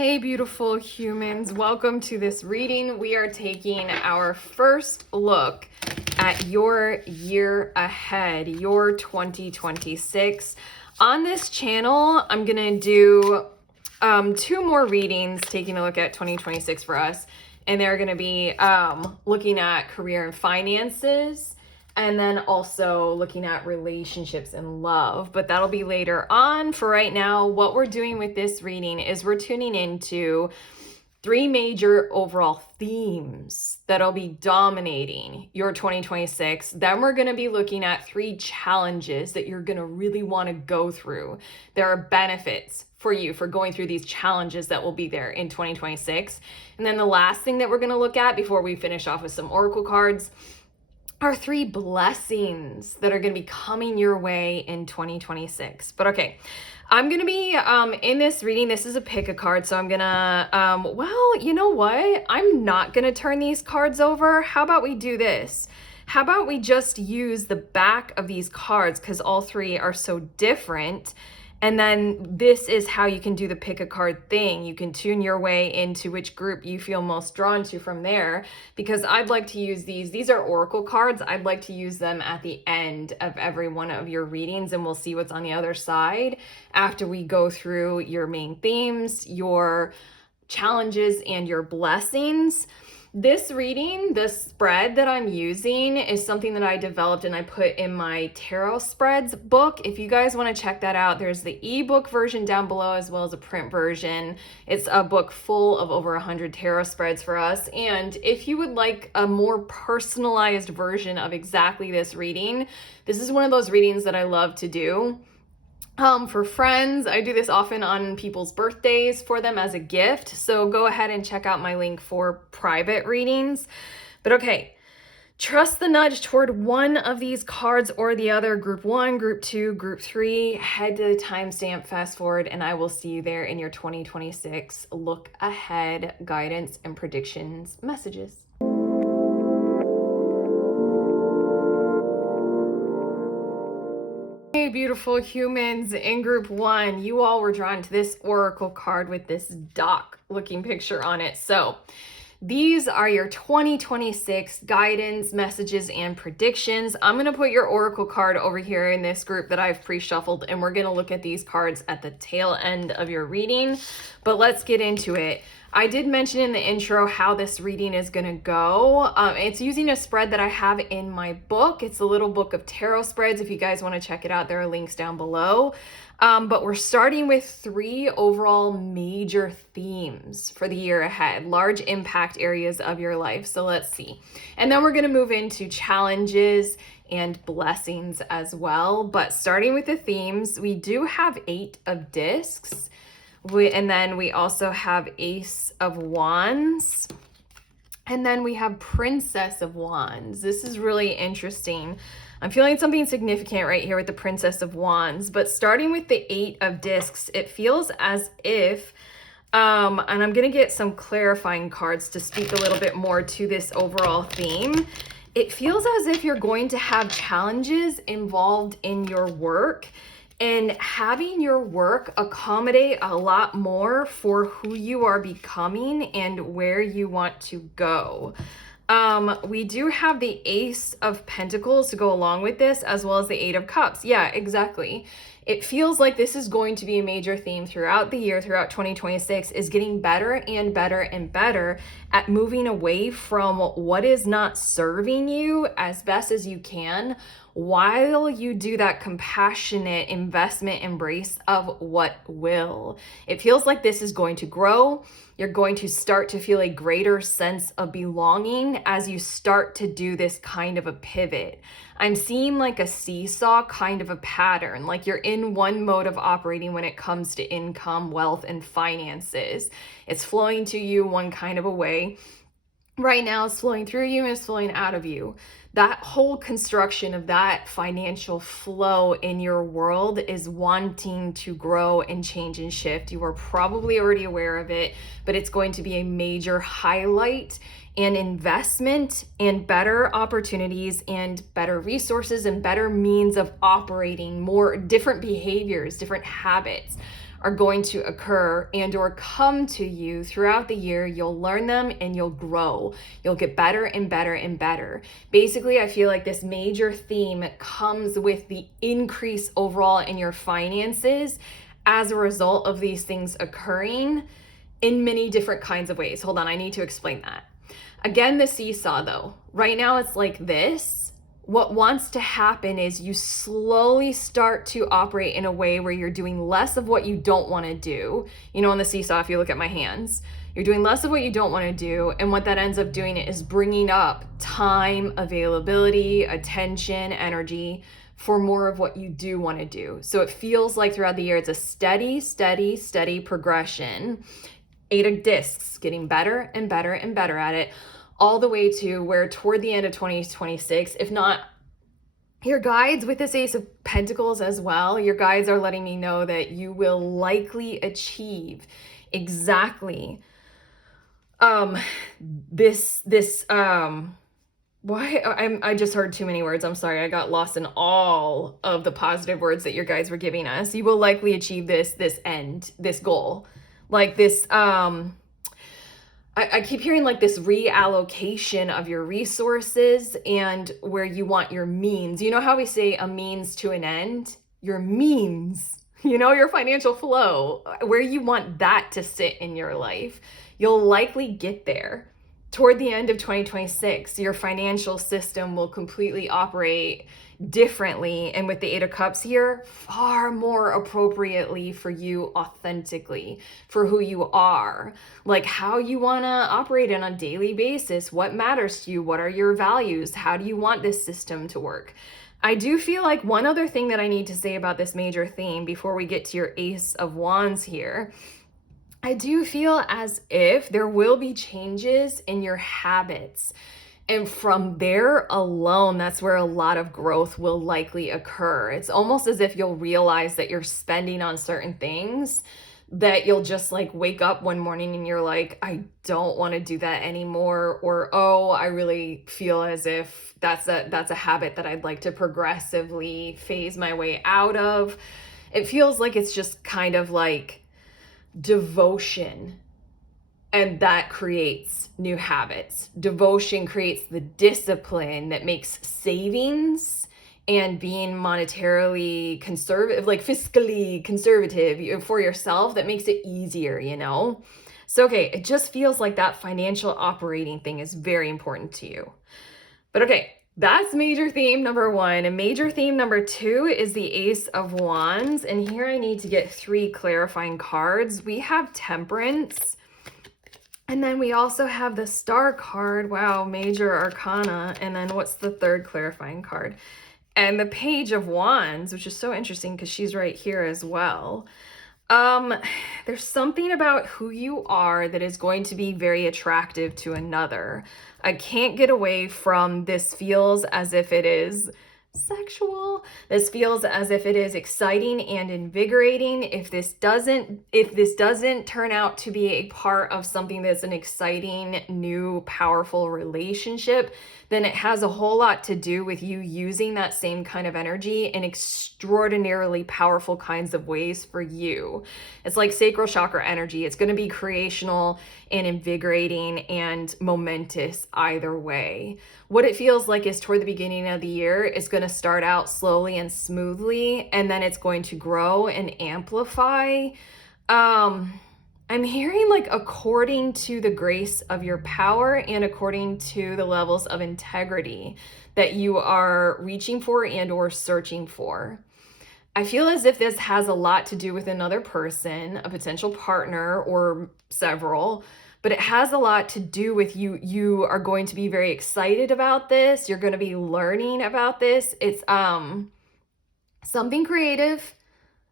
Hey beautiful humans, welcome to this reading. We are taking our first look at your year ahead, your 2026. On this channel, I'm gonna do two more readings taking a look at 2026 for us, and they're gonna be looking at career and finances, and then also looking at relationships and love, but that'll be later on. For right now, what we're doing with this reading is we're tuning into three major overall themes that'll be dominating your 2026. Then we're going to be looking at three challenges that you're going to really want to go through. There are benefits for you for going through these challenges that will be there in 2026. And then the last thing that we're going to look at before we finish off with some oracle cards are three blessings that are going to be coming your way in 2026. But okay, I'm going to be in this reading. This is a pick a card. So I'm going to, well, you know what? I'm not going to turn these cards over. How about we do this? How about we just use the back of these cards because all three are so different. And then this is how you can do the pick a card thing. You can tune your way into which group you feel most drawn to from there, because I'd like to use these. These are oracle cards. I'd like to use them at the end of every one of your readings, and we'll see what's on the other side after we go through your main themes, your challenges, and your blessings. This reading, the spread that I'm using is something that I developed and I put in my tarot spreads book. If you guys want to check that out, there's the ebook version down below as well as a print version. It's a book full of over 100 tarot spreads for us. And if you would like a more personalized version of exactly this reading, this is one of those readings that I love to do. For friends, I do this often on people's birthdays for them as a gift. So go ahead and check out my link for private readings. But okay, trust the nudge toward one of these cards or the other. Group 1, Group 2, Group 3. Head to the timestamp, fast forward, and I will see you there in your 2026 look ahead guidance and predictions messages. Hey beautiful humans, in group 1, you all were drawn to this oracle card with this dock looking picture on it. So these are your 2026 guidance messages and predictions. I'm going to put your oracle card over here in this group that I've pre-shuffled, and we're going to look at these cards at the tail end of your reading. But let's get into it. I did mention in the intro how this reading is going to go. It's using a spread that I have in my book. It's a little book of tarot spreads. If you guys want to check it out, there are links down below. But we're starting with three overall major themes for the year ahead, large impact areas of your life. So let's see. And then we're going to move into challenges and blessings as well. But starting with the themes, we do have 8 of discs. And then we also have Ace of Wands. And then we have Princess of Wands. This is really interesting. I'm feeling something significant right here with the Princess of Wands. But starting with the 8 of discs, it feels as if, and I'm going to get some clarifying cards to speak a little bit more to this overall theme. It feels as if you're going to have challenges involved in your work, and having your work accommodate a lot more for who you are becoming and where you want to go. We do have the Ace of Pentacles to go along with this, as well as the 8 of Cups. Yeah, exactly. It feels like this is going to be a major theme throughout the year, throughout 2026, is getting better and better and better at moving away from what is not serving you as best as you can, while you do that compassionate investment embrace of what will. It feels like this is going to grow. You're going to start to feel a greater sense of belonging as you start to do this kind of a pivot. I'm seeing like a seesaw kind of a pattern, like you're in one mode of operating when it comes to income, wealth, and finances. It's flowing to you one kind of a way. Right now it's flowing through you and it's flowing out of you. That whole construction of that financial flow in your world is wanting to grow and change and shift. You are probably already aware of it, but it's going to be a major highlight and investment and better opportunities and better resources and better means of operating, more different behaviors, different habits are going to occur and or come to you throughout the year. You'll learn them and you'll grow. You'll get better and better and better. Basically, I feel like this major theme comes with the increase overall in your finances as a result of these things occurring in many different kinds of ways. Hold on, I need to explain that. Again, the seesaw though. Right now it's like this. What wants to happen is you slowly start to operate in a way where you're doing less of what you don't want to do. You know, on the seesaw, if you look at my hands, you're doing less of what you don't want to do. And what that ends up doing is bringing up time, availability, attention, energy for more of what you do want to do. So it feels like throughout the year, it's a steady progression. 8 of discs, getting better and better and better at it, all the way to where toward the end of 2026, if not your guides with this Ace of Pentacles as well, your guides are letting me know that you will likely achieve exactly I just heard too many words. I'm sorry. I got lost in all of the positive words that your guides were giving us. You will likely achieve this goal. Like this, I keep hearing like this reallocation of your resources and where you want your means. You know how we say a means to an end? Your means, your financial flow, where you want that to sit in your life. You'll likely get there. Toward the end of 2026, your financial system will completely operate differently, and with the 8 of Cups here, far more appropriately for you authentically, for who you are, like how you want to operate on a daily basis, what matters to you, what are your values, how do you want this system to work. I do feel like one other thing that I need to say about this major theme before we get to your Ace of Wands here, I do feel as if there will be changes in your habits. And from there alone, that's where a lot of growth will likely occur. It's almost as if you'll realize that you're spending on certain things, that you'll just like wake up one morning and you're like, I don't want to do that anymore. Or, oh, I really feel as if that's a habit that I'd like to progressively phase my way out of. It feels like it's just kind of like devotion, and that creates new habits. Devotion creates the discipline that makes savings and being monetarily conservative, like fiscally conservative for yourself, that makes it easier, So, okay, it just feels like that financial operating thing is very important to you. But okay, that's major theme number 1. And major theme number 2 is the Ace of Wands. And here I need to get 3 clarifying cards. We have Temperance. And then we also have the Star card. Wow, major arcana. And then what's the 3rd clarifying card? And the Page of Wands, which is so interesting because she's right here as well. There's something about who you are that is going to be very attractive to another. I can't get away from this. Feels as if it is sexual. This feels as if it is exciting and invigorating. If this doesn't turn out to be a part of something that's an exciting, new, powerful relationship, then it has a whole lot to do with you using that same kind of energy in extraordinarily powerful kinds of ways for you. It's like sacral chakra energy. It's going to be creational and invigorating and momentous either way. What it feels like is toward the beginning of the year, it's going to start out slowly and smoothly, and then it's going to grow and amplify. I'm hearing like according to the grace of your power and according to the levels of integrity that you are reaching for and or searching for. I feel as if this has a lot to do with another person, a potential partner or several, but it has a lot to do with you. You are going to be very excited about this. You're going to be learning about this. It's something creative,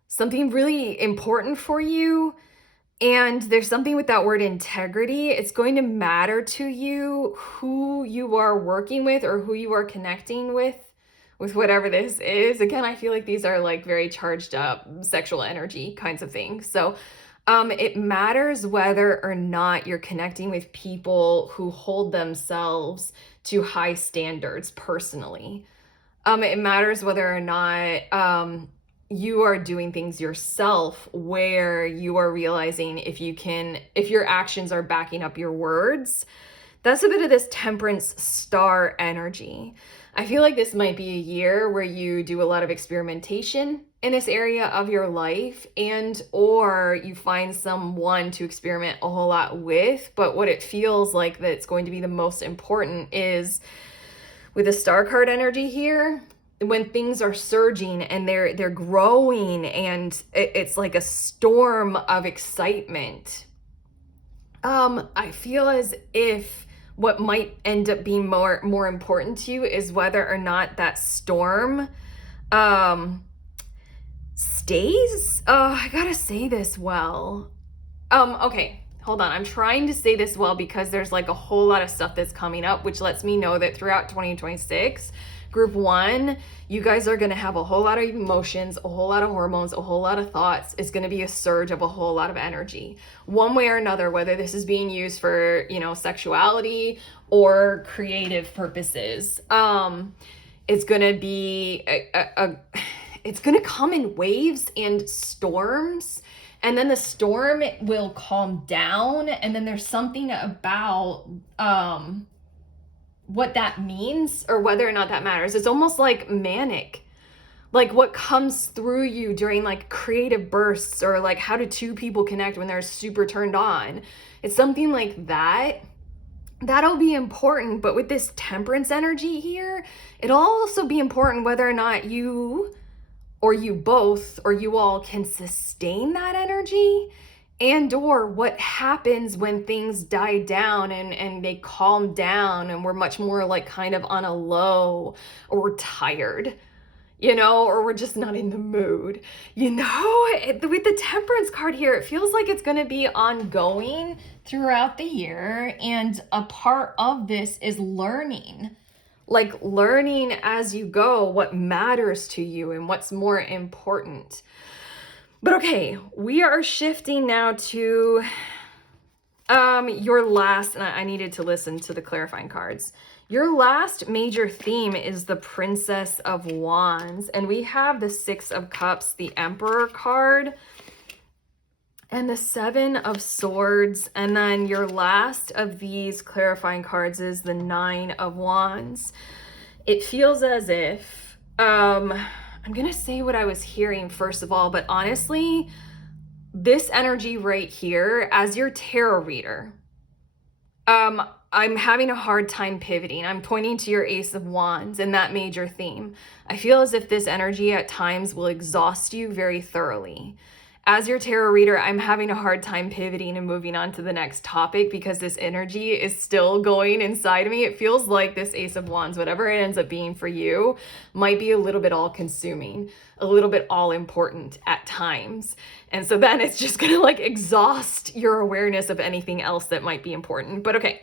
something really important for you. And there's something with that word integrity. It's going to matter to you who you are working with or who you are connecting with whatever this is. Again, I feel like these are like very charged up sexual energy kinds of things. So it matters whether or not you're connecting with people who hold themselves to high standards personally. It matters whether or not you are doing things yourself where you are realizing if your actions are backing up your words. That's a bit of this Temperance star energy. I feel like this might be a year where you do a lot of experimentation in this area of your life, and or you find someone to experiment a whole lot with. But what it feels like that's going to be the most important is with the star card energy here, when things are surging and they're growing and it's like a storm of excitement. I feel as if what might end up being more important to you is whether or not that storm stays. I gotta say this well. Okay, hold on. I'm trying to say this well because there's like a whole lot of stuff that's coming up, which lets me know that throughout 2026, group 1, you guys are going to have a whole lot of emotions, a whole lot of hormones, a whole lot of thoughts. It's going to be a surge of a whole lot of energy. One way or another, whether this is being used for, sexuality or creative purposes. It's going to be it's going to come in waves and storms. And then the storm will calm down, and then there's something about what that means or whether or not that matters. It's almost like manic, like what comes through you during like creative bursts, or like how do two people connect when they're super turned on. It's something like that. That'll be important. But with this Temperance energy here, it'll also be important whether or not you or you both or you all can sustain that energy, and or what happens when things die down and they calm down and we're much more like kind of on a low, or we're tired, or we're just not in the mood. With the Temperance card here, it feels like it's going to be ongoing throughout the year, and a part of this is learning as you go what matters to you and what's more important. But okay, we are shifting now to your last, and I needed to listen to the clarifying cards. Your last major theme is the Princess of Wands, and we have the Six of Cups, the Emperor card, and the Seven of Swords, and then your last of these clarifying cards is the Nine of Wands. It feels as if, I'm going to say what I was hearing first of all, but honestly, this energy right here, as your tarot reader, I'm having a hard time pivoting. I'm pointing to your Ace of Wands and that major theme. I feel as if this energy at times will exhaust you very thoroughly. As your tarot reader, I'm having a hard time pivoting and moving on to the next topic because this energy is still going inside of me. It feels like this Ace of Wands, whatever it ends up being for you, might be a little bit all-consuming, a little bit all-important at times. And so then it's just gonna like exhaust your awareness of anything else that might be important. But okay.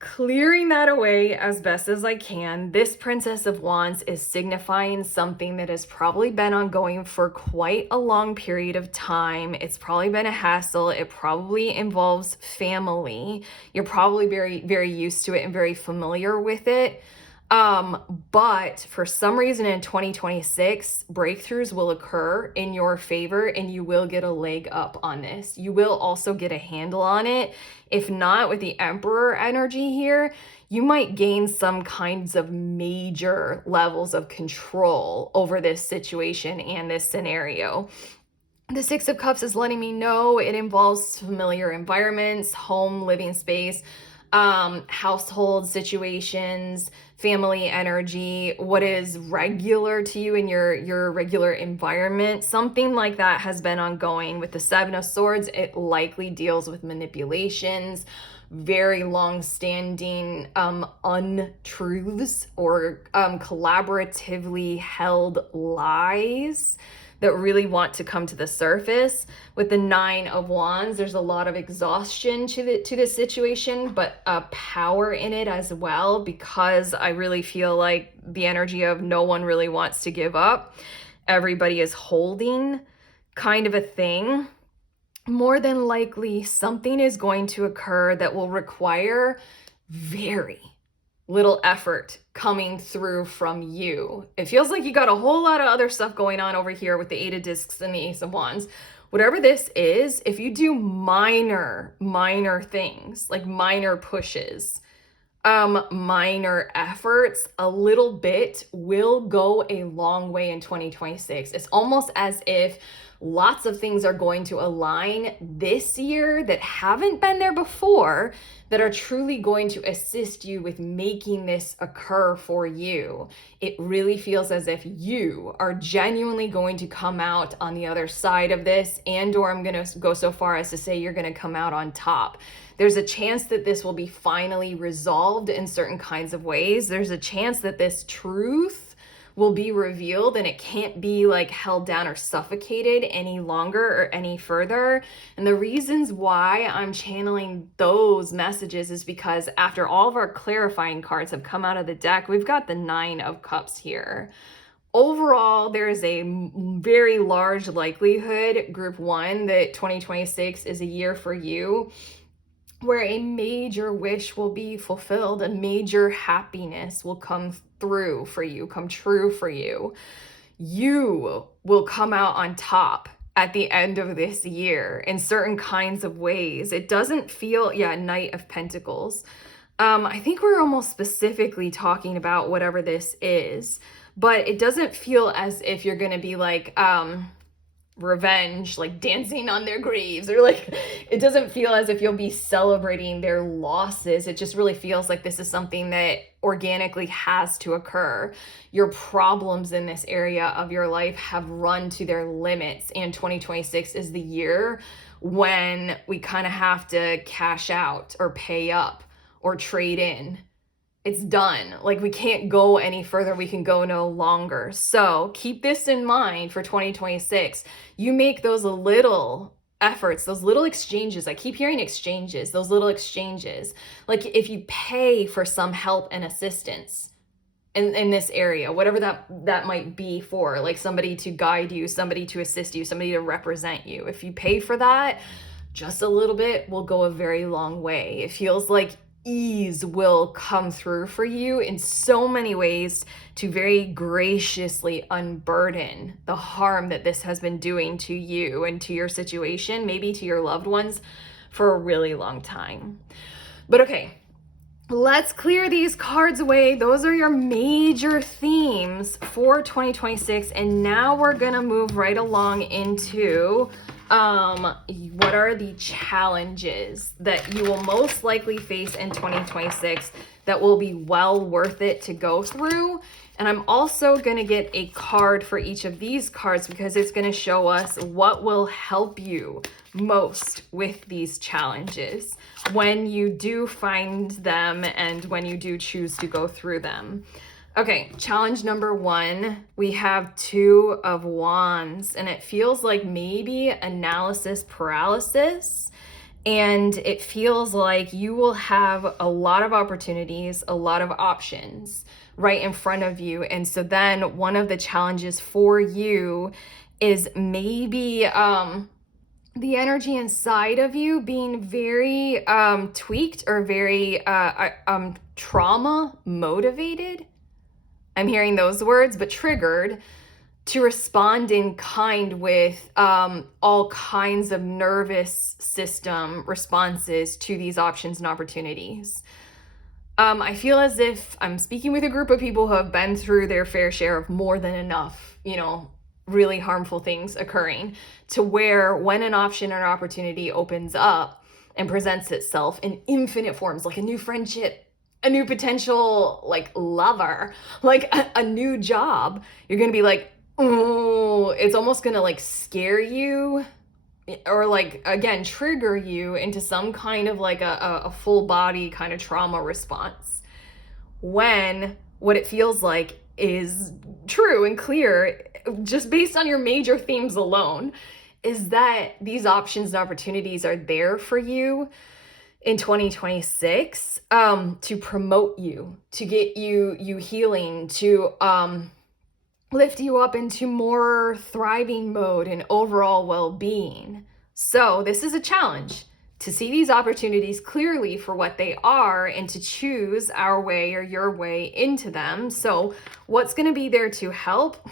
Clearing that away as best as I can, this Princess of Wands is signifying something that has probably been ongoing for quite a long period of time. It's probably been a hassle. It probably involves family. You're probably very, very used to it and very familiar with it. But for some reason in 2026, breakthroughs will occur in your favor and you will get a leg up on this. You will also get a handle on it. If not, with the Emperor energy here, you might gain some kinds of major levels of control over this situation and this scenario. The Six of Cups is letting me know it involves familiar environments, home, living space, household situations, family energy, what is regular to you in your regular environment. Something like that has been ongoing. With the Seven of Swords, it likely deals with manipulations, very long-standing untruths or collaboratively held lies that really want to come to the surface. With the Nine of Wands, there's a lot of exhaustion to this situation, but power in it as well, because I really feel like the energy of no one really wants to give up. Everybody is holding kind of a thing. More than likely, something is going to occur that will require very, little effort coming through from you. It feels like you got a whole lot of other stuff going on over here with the Eight of Discs and the Ace of Wands. Whatever this is, if you do minor things, like minor pushes, minor efforts, a little bit will go a long way in 2026. It's almost as if lots of things are going to align this year that haven't been there before, that are truly going to assist you with making this occur for you. It really feels as if you are genuinely going to come out on the other side of this, or I'm going to go so far as to say you're going to come out on top. There's a chance that this will be finally resolved in certain kinds of ways. There's a chance that this truth will be revealed and it can't be like held down or suffocated any longer or any further. And the reasons why I'm channeling those messages is because after all of our clarifying cards have come out of the deck, we've got the Nine of Cups here. Overall, there is a very large likelihood, Group 1, that 2026 is a year for you where a major wish will be fulfilled, a major happiness will come through for you, come true for you. You will come out on top at the end of this year in certain kinds of ways. It doesn't feel, Knight of Pentacles. I think we're almost specifically talking about whatever this is, but it doesn't feel as if you're going to be like, revenge, like dancing on their graves, or like it doesn't feel as if you'll be celebrating their losses. It just really feels like this is something that organically has to occur. Your problems in this area of your life have run to their limits, and 2026 is the year when we kind of have to cash out or pay up or trade in. It's done. Like, we can't go any further. We can go no longer. So keep this in mind for 2026. You make those little efforts, those little exchanges. I keep hearing exchanges, those little exchanges. Like if you pay for some help and assistance in this area, whatever that might be for, like somebody to guide you, somebody to assist you, somebody to represent you. If you pay for that, just a little bit will go a very long way. It feels like ease will come through for you in so many ways to very graciously unburden the harm that this has been doing to you and to your situation, maybe to your loved ones, for a really long time. But okay, let's clear these cards away. Those are your major themes for 2026. And now we're gonna move right along into what are the challenges that you will most likely face in 2026 that will be well worth it to go through. And I'm also going to get a card for each of these cards because it's going to show us what will help you most with these challenges when you do find them and when you do choose to go through them. Okay, challenge number 1, we have Two of Wands, and it feels like maybe analysis paralysis, and it feels like you will have a lot of opportunities, a lot of options right in front of you. And so then one of the challenges for you is maybe the energy inside of you being very tweaked or very trauma motivated. I'm hearing those words, but triggered to respond in kind with all kinds of nervous system responses to these options and opportunities. I feel as if I'm speaking with a group of people who have been through their fair share of more than enough, really harmful things occurring, to where when an option or opportunity opens up and presents itself in infinite forms, like a new friendship, a new potential like lover, like a new job, you're gonna be like, oh, it's almost gonna like scare you or like, again, trigger you into some kind of like a full body kind of trauma response, when what it feels like is true and clear, just based on your major themes alone, is that these options and opportunities are there for you in 2026 to promote you, to get you healing, to lift you up into more thriving mode and overall well-being. So this is a challenge to see these opportunities clearly for what they are and to choose our way or your way into them. So what's going to be there to help?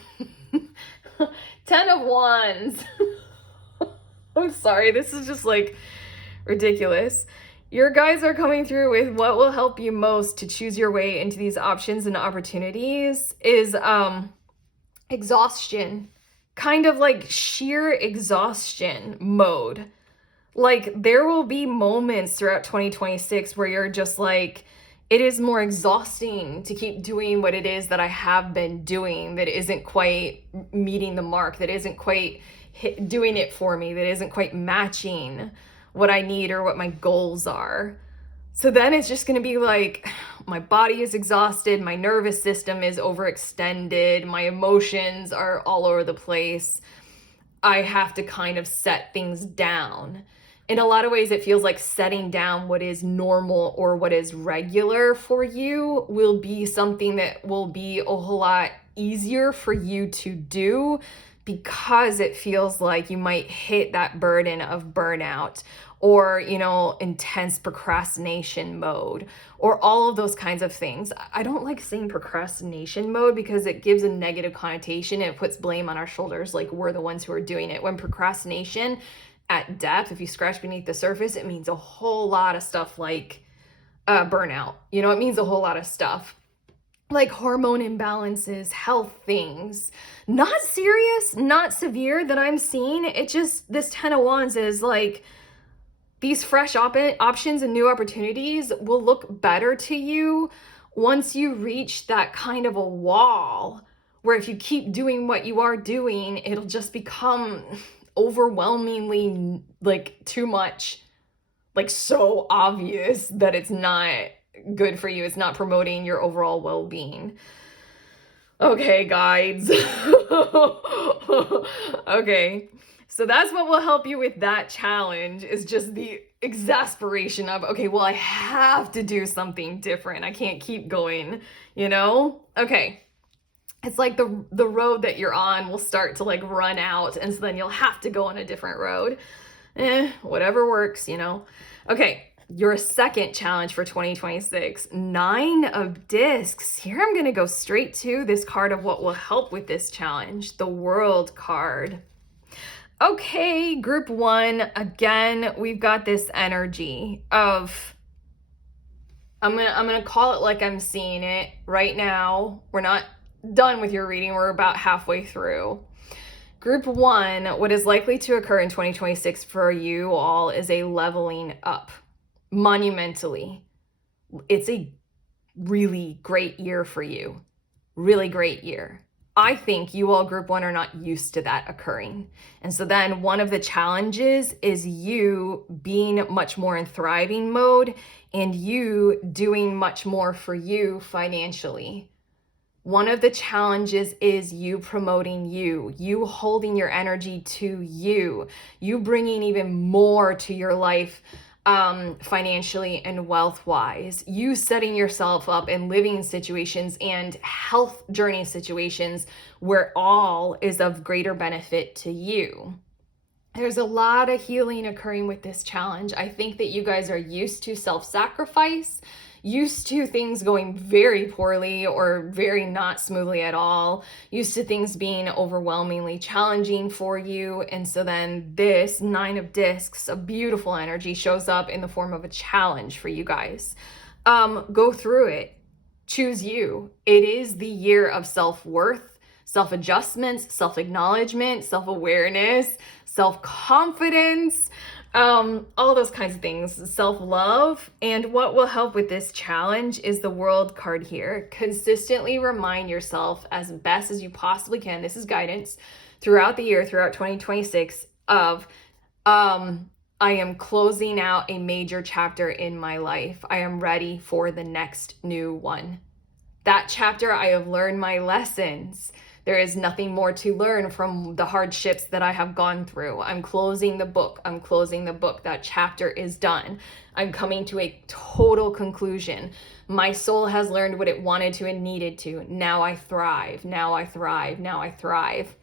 10 of Wands. I'm sorry, this is just like ridiculous. Your guides are coming through with what will help you most to choose your way into these options and opportunities is exhaustion, kind of like sheer exhaustion mode. Like there will be moments throughout 2026 where you're just like, it is more exhausting to keep doing what it is that I have been doing that isn't quite meeting the mark, that isn't quite doing it for me, that isn't quite matching what I need or what my goals are. So then it's just going to be like, my body is exhausted, my nervous system is overextended, my emotions are all over the place. I have to kind of set things down. In a lot of ways, it feels like setting down what is normal or what is regular for you will be something that will be a whole lot easier for you to do, because it feels like you might hit that burden of burnout or, intense procrastination mode or all of those kinds of things. I don't like saying procrastination mode because it gives a negative connotation. It puts blame on our shoulders, like we're the ones who are doing it. When procrastination at depth, if you scratch beneath the surface, it means a whole lot of stuff like burnout. It means a whole lot of stuff like hormone imbalances, health things. Not serious, not severe that I'm seeing. It just, this 10 of Wands is like, these fresh options and new opportunities will look better to you once you reach that kind of a wall where if you keep doing what you are doing, it'll just become overwhelmingly like too much, like so obvious that it's not good for you. It's not promoting your overall well-being. Okay, guides. Okay. So that's what will help you with that challenge, is just the exasperation of, okay, well, I have to do something different. I can't keep going, Okay. It's like the road that you're on will start to like run out, and so then you'll have to go on a different road. Whatever works, Okay. Your second challenge for 2026, 9 of Discs. Here I'm going to go straight to this card of what will help with this challenge, the World card. Okay, group 1, again, we've got this energy of, I'm gonna call it like I'm seeing it right now. We're not done with your reading. We're about halfway through. Group 1, what is likely to occur in 2026 for you all is a leveling up. Monumentally. It's a really great year for you. Really great year. I think you all group 1 are not used to that occurring. And so then one of the challenges is you being much more in thriving mode and you doing much more for you financially. One of the challenges is you promoting you holding your energy to you bringing even more to your life financially and wealth-wise, you setting yourself up in living situations and health journey situations where all is of greater benefit to you. There's a lot of healing occurring with this challenge. I think that you guys are used to self-sacrifice, used to things going very poorly or very not smoothly at all, used to things being overwhelmingly challenging for you. And so then this 9 of Discs, a beautiful energy, shows up in the form of a challenge for you guys. Go through it. Choose you. It is the year of self-worth, self-adjustments, self-acknowledgement, self-awareness, self-confidence, all those kinds of things, self-love. And what will help with this challenge is the World card here. Consistently remind yourself as best as you possibly can, this is guidance, throughout the year, throughout 2026, of I am closing out a major chapter in my life. I am ready for the next new one. That chapter, I have learned my lessons. There is nothing more to learn from the hardships that I have gone through. I'm closing the book. I'm closing the book. That chapter is done. I'm coming to a total conclusion. My soul has learned what it wanted to and needed to. Now I thrive. Now I thrive. Now I thrive.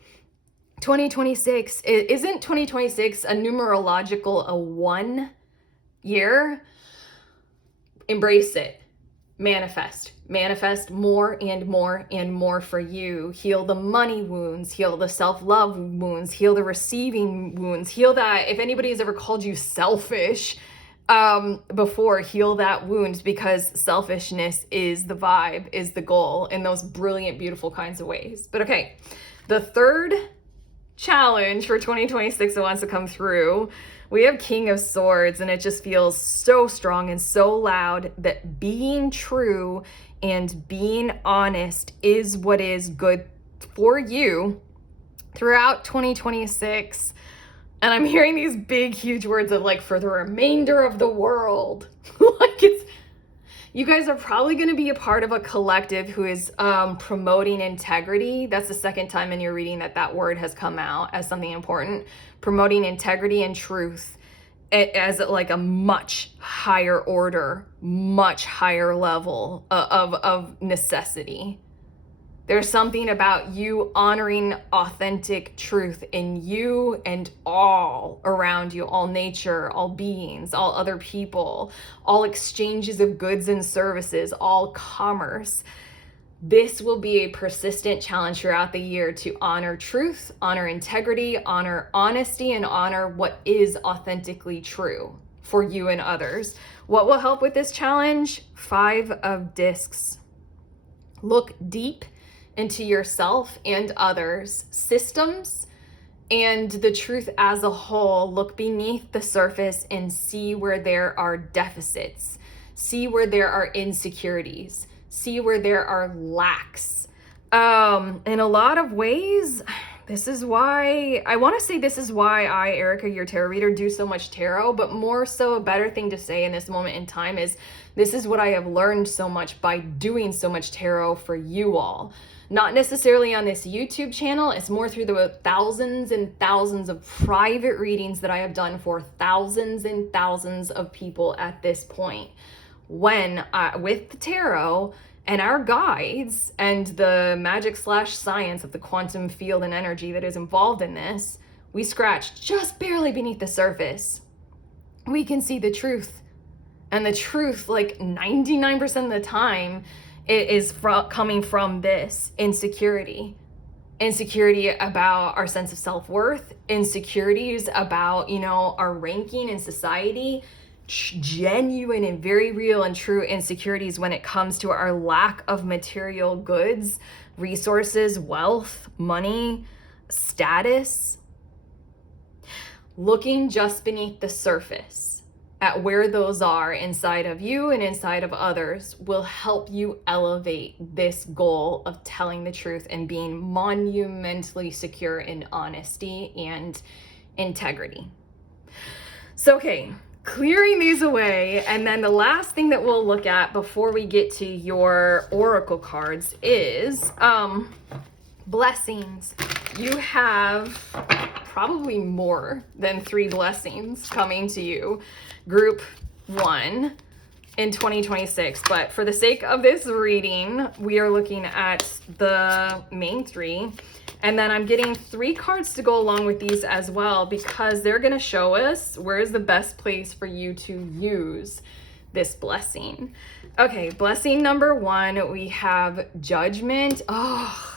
2026, isn't 2026 a numerological 1? year, embrace it. Manifest more and more and more for you. Heal the money wounds, heal the self-love wounds, heal the receiving wounds, heal that. If anybody has ever called you selfish before, heal that wound, because selfishness is the vibe, is the goal in those brilliant, beautiful kinds of ways. But okay, the third challenge for 2026 that wants to come through, we have King of Swords, and it just feels so strong and so loud that being true and being honest is what is good for you throughout 2026. And I'm hearing these big, huge words of like, for the remainder of the world. Like, it's, you guys are probably going to be a part of a collective who is promoting integrity. That's the second time in your reading that that word has come out as something important. Promoting integrity and truth as like a much higher order, much higher level of necessity. There's something about you honoring authentic truth in you and all around you, all nature, all beings, all other people, all exchanges of goods and services, all commerce. This will be a persistent challenge throughout the year to honor truth, honor integrity, honor honesty, and honor what is authentically true for you and others. What will help with this challenge? 5 of Discs. Look deep into yourself and others, systems, and the truth as a whole. Look beneath the surface and see where there are deficits. See where there are insecurities. See where there are lacks. In a lot of ways, this is why I, Erica, your tarot reader, do so much tarot, but more so a better thing to say in this moment in time is, this is what I have learned so much by doing so much tarot for you all. Not necessarily on this YouTube channel, it's more through the thousands and thousands of private readings that I have done for thousands and thousands of people at this point. When with the tarot and our guides and the magic/science of the quantum field and energy that is involved in this, we scratch just barely beneath the surface. We can see the truth. And the truth, like 99% of the time, it is coming from this insecurity. Insecurity about our sense of self-worth, insecurities about, our ranking in society, genuine and very real and true insecurities when it comes to our lack of material goods, resources, wealth, money, status. Looking just beneath the surface at where those are inside of you and inside of others will help you elevate this goal of telling the truth and being monumentally secure in honesty and integrity. So, okay, clearing these away, and then the last thing that we'll look at before we get to your oracle cards is blessings. You have probably more than 3 blessings coming to you, group 1 in 2026. But for the sake of this reading, we are looking at the main 3. And then I'm getting 3 cards to go along with these as well, because they're going to show us where is the best place for you to use this blessing. Okay, blessing number 1, we have Judgment. Oh,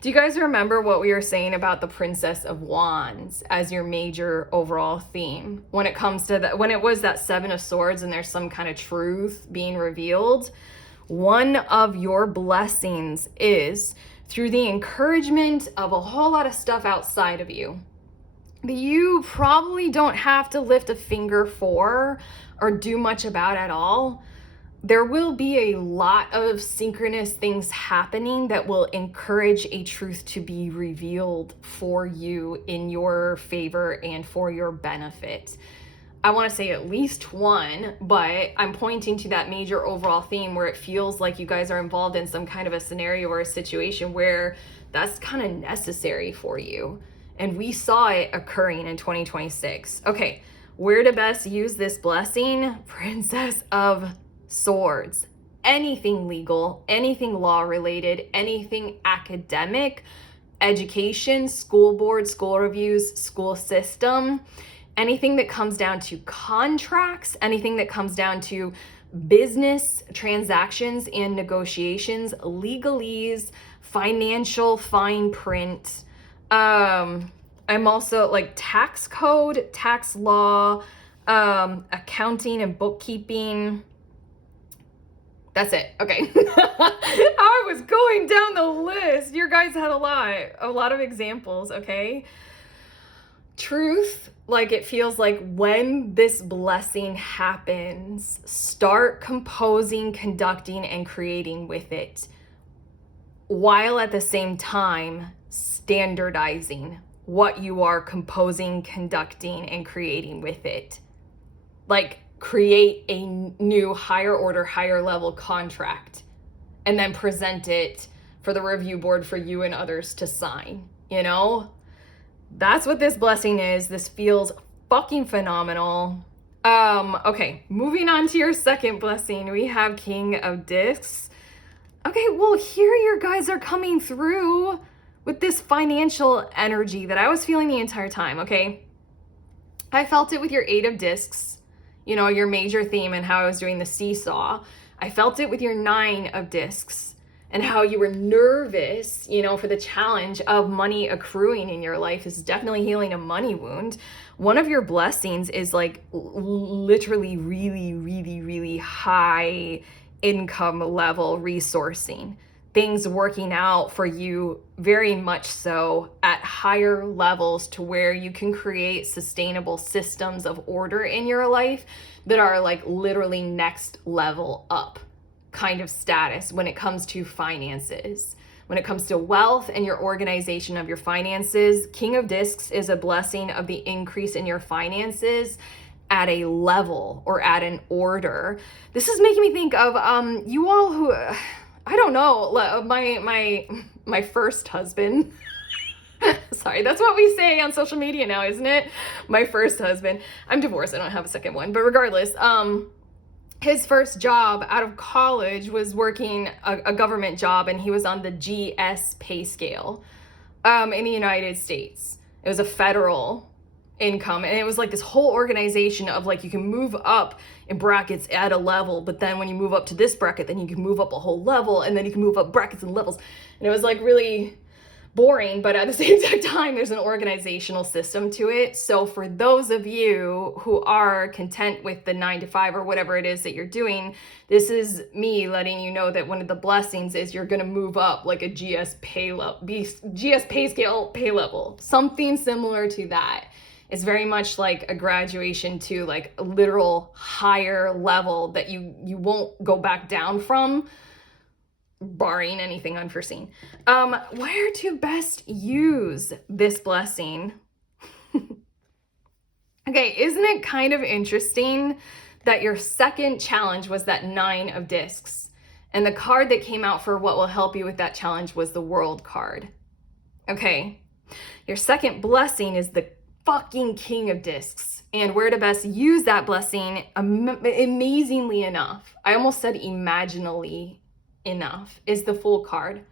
do you guys remember what we were saying about the Princess of Wands as your major overall theme? When it comes to that, when it was that 7 of Swords and there's some kind of truth being revealed, one of your blessings is through the encouragement of a whole lot of stuff outside of you that you probably don't have to lift a finger for or do much about at all. There will be a lot of synchronous things happening that will encourage a truth to be revealed for you in your favor and for your benefit. I want to say at least 1, but I'm pointing to that major overall theme where it feels like you guys are involved in some kind of a scenario or a situation where that's kind of necessary for you. And we saw it occurring in 2026. Okay, where to best use this blessing? Princess of Swords. Anything legal, anything law related, anything academic, education, school board, school reviews, school system, anything that comes down to contracts, anything that comes down to business transactions and negotiations, legalese, financial fine print. I'm also like tax code, tax law, accounting and bookkeeping. That's it. Okay. I was going down the list. You guys had a lot of examples, okay? Truth, like it feels like when this blessing happens, start composing, conducting, and creating with it, while at the same time standardizing what you are composing, conducting, and creating with it. Like create a new higher order, higher level contract and then present it for the review board for you and others to sign, you know? That's what this blessing is. This feels fucking phenomenal. Okay, moving on to your second blessing, we have King of Discs. Okay, well, here your guys are coming through with this financial energy that I was feeling the entire time, okay? I felt it with your 8 of Discs, you know, your major theme and how I was doing the seesaw. I felt it with your 9 of Discs and how you were nervous, you know, for the challenge of money accruing in your life is definitely healing a money wound. One of your blessings is like literally really, really, really high income level resourcing. Things working out for you very much so at higher levels to where you can create sustainable systems of order in your life that are like literally next level up kind of status when it comes to finances. When it comes to wealth and your organization of your finances, King of Discs is a blessing of the increase in your finances at a level or at an order. This is making me think of you all who I don't know, my first husband. Sorry, that's what we say on social media now, isn't it? My first husband. I'm divorced, I don't have a second one, but regardless, his first job out of college was working a government job, and he was on the GS pay scale in the United States. It was a federal income, and it was like this whole organization of like you can move up in brackets at a level, but then when you move up to this bracket, then you can move up a whole level, and then you can move up brackets and levels. And it was like really boring, but at the same exact time there's an organizational system to it. So for those of you who are content with the 9 to 5 or whatever it is that you're doing, this is me letting you know that one of the blessings is you're going to move up like a GS pay scale pay level, something similar to that. It's very much like a graduation to like a literal higher level that you won't go back down from, barring anything unforeseen. Where to best use this blessing? Okay, isn't it kind of interesting that your second challenge was that 9 of Discs, and the card that came out for what will help you with that challenge was the World card? Okay, your second blessing is the fucking King of Discs, and where to best use that blessing, amazingly enough, I almost said imaginally enough, is the Fool card.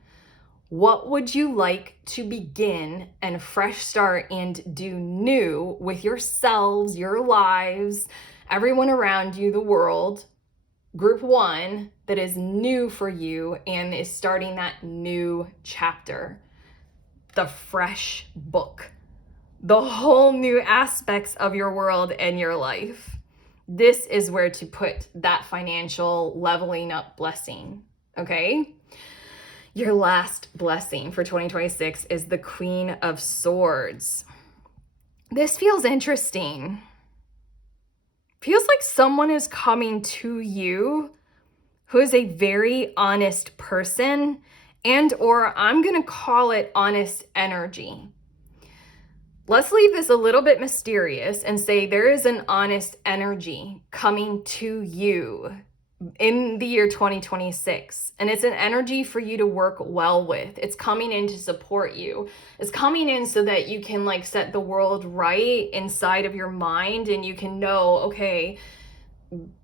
What would you like to begin and fresh start and do new with yourselves, your lives, everyone around you, the world? Group 1 that is new for you and is starting that new chapter, the fresh book, the whole new aspects of your world and your life. This is where to put that financial leveling up blessing, okay? Your last blessing for 2026 is the Queen of Swords. This feels interesting. Feels like someone is coming to you who is a very honest person, and or I'm going to call it honest energy. Let's leave this a little bit mysterious and say there is an honest energy coming to you in the year 2026. And it's an energy for you to work well with. It's coming in to support you. It's coming in so that you can like set the world right inside of your mind, and you can know, okay,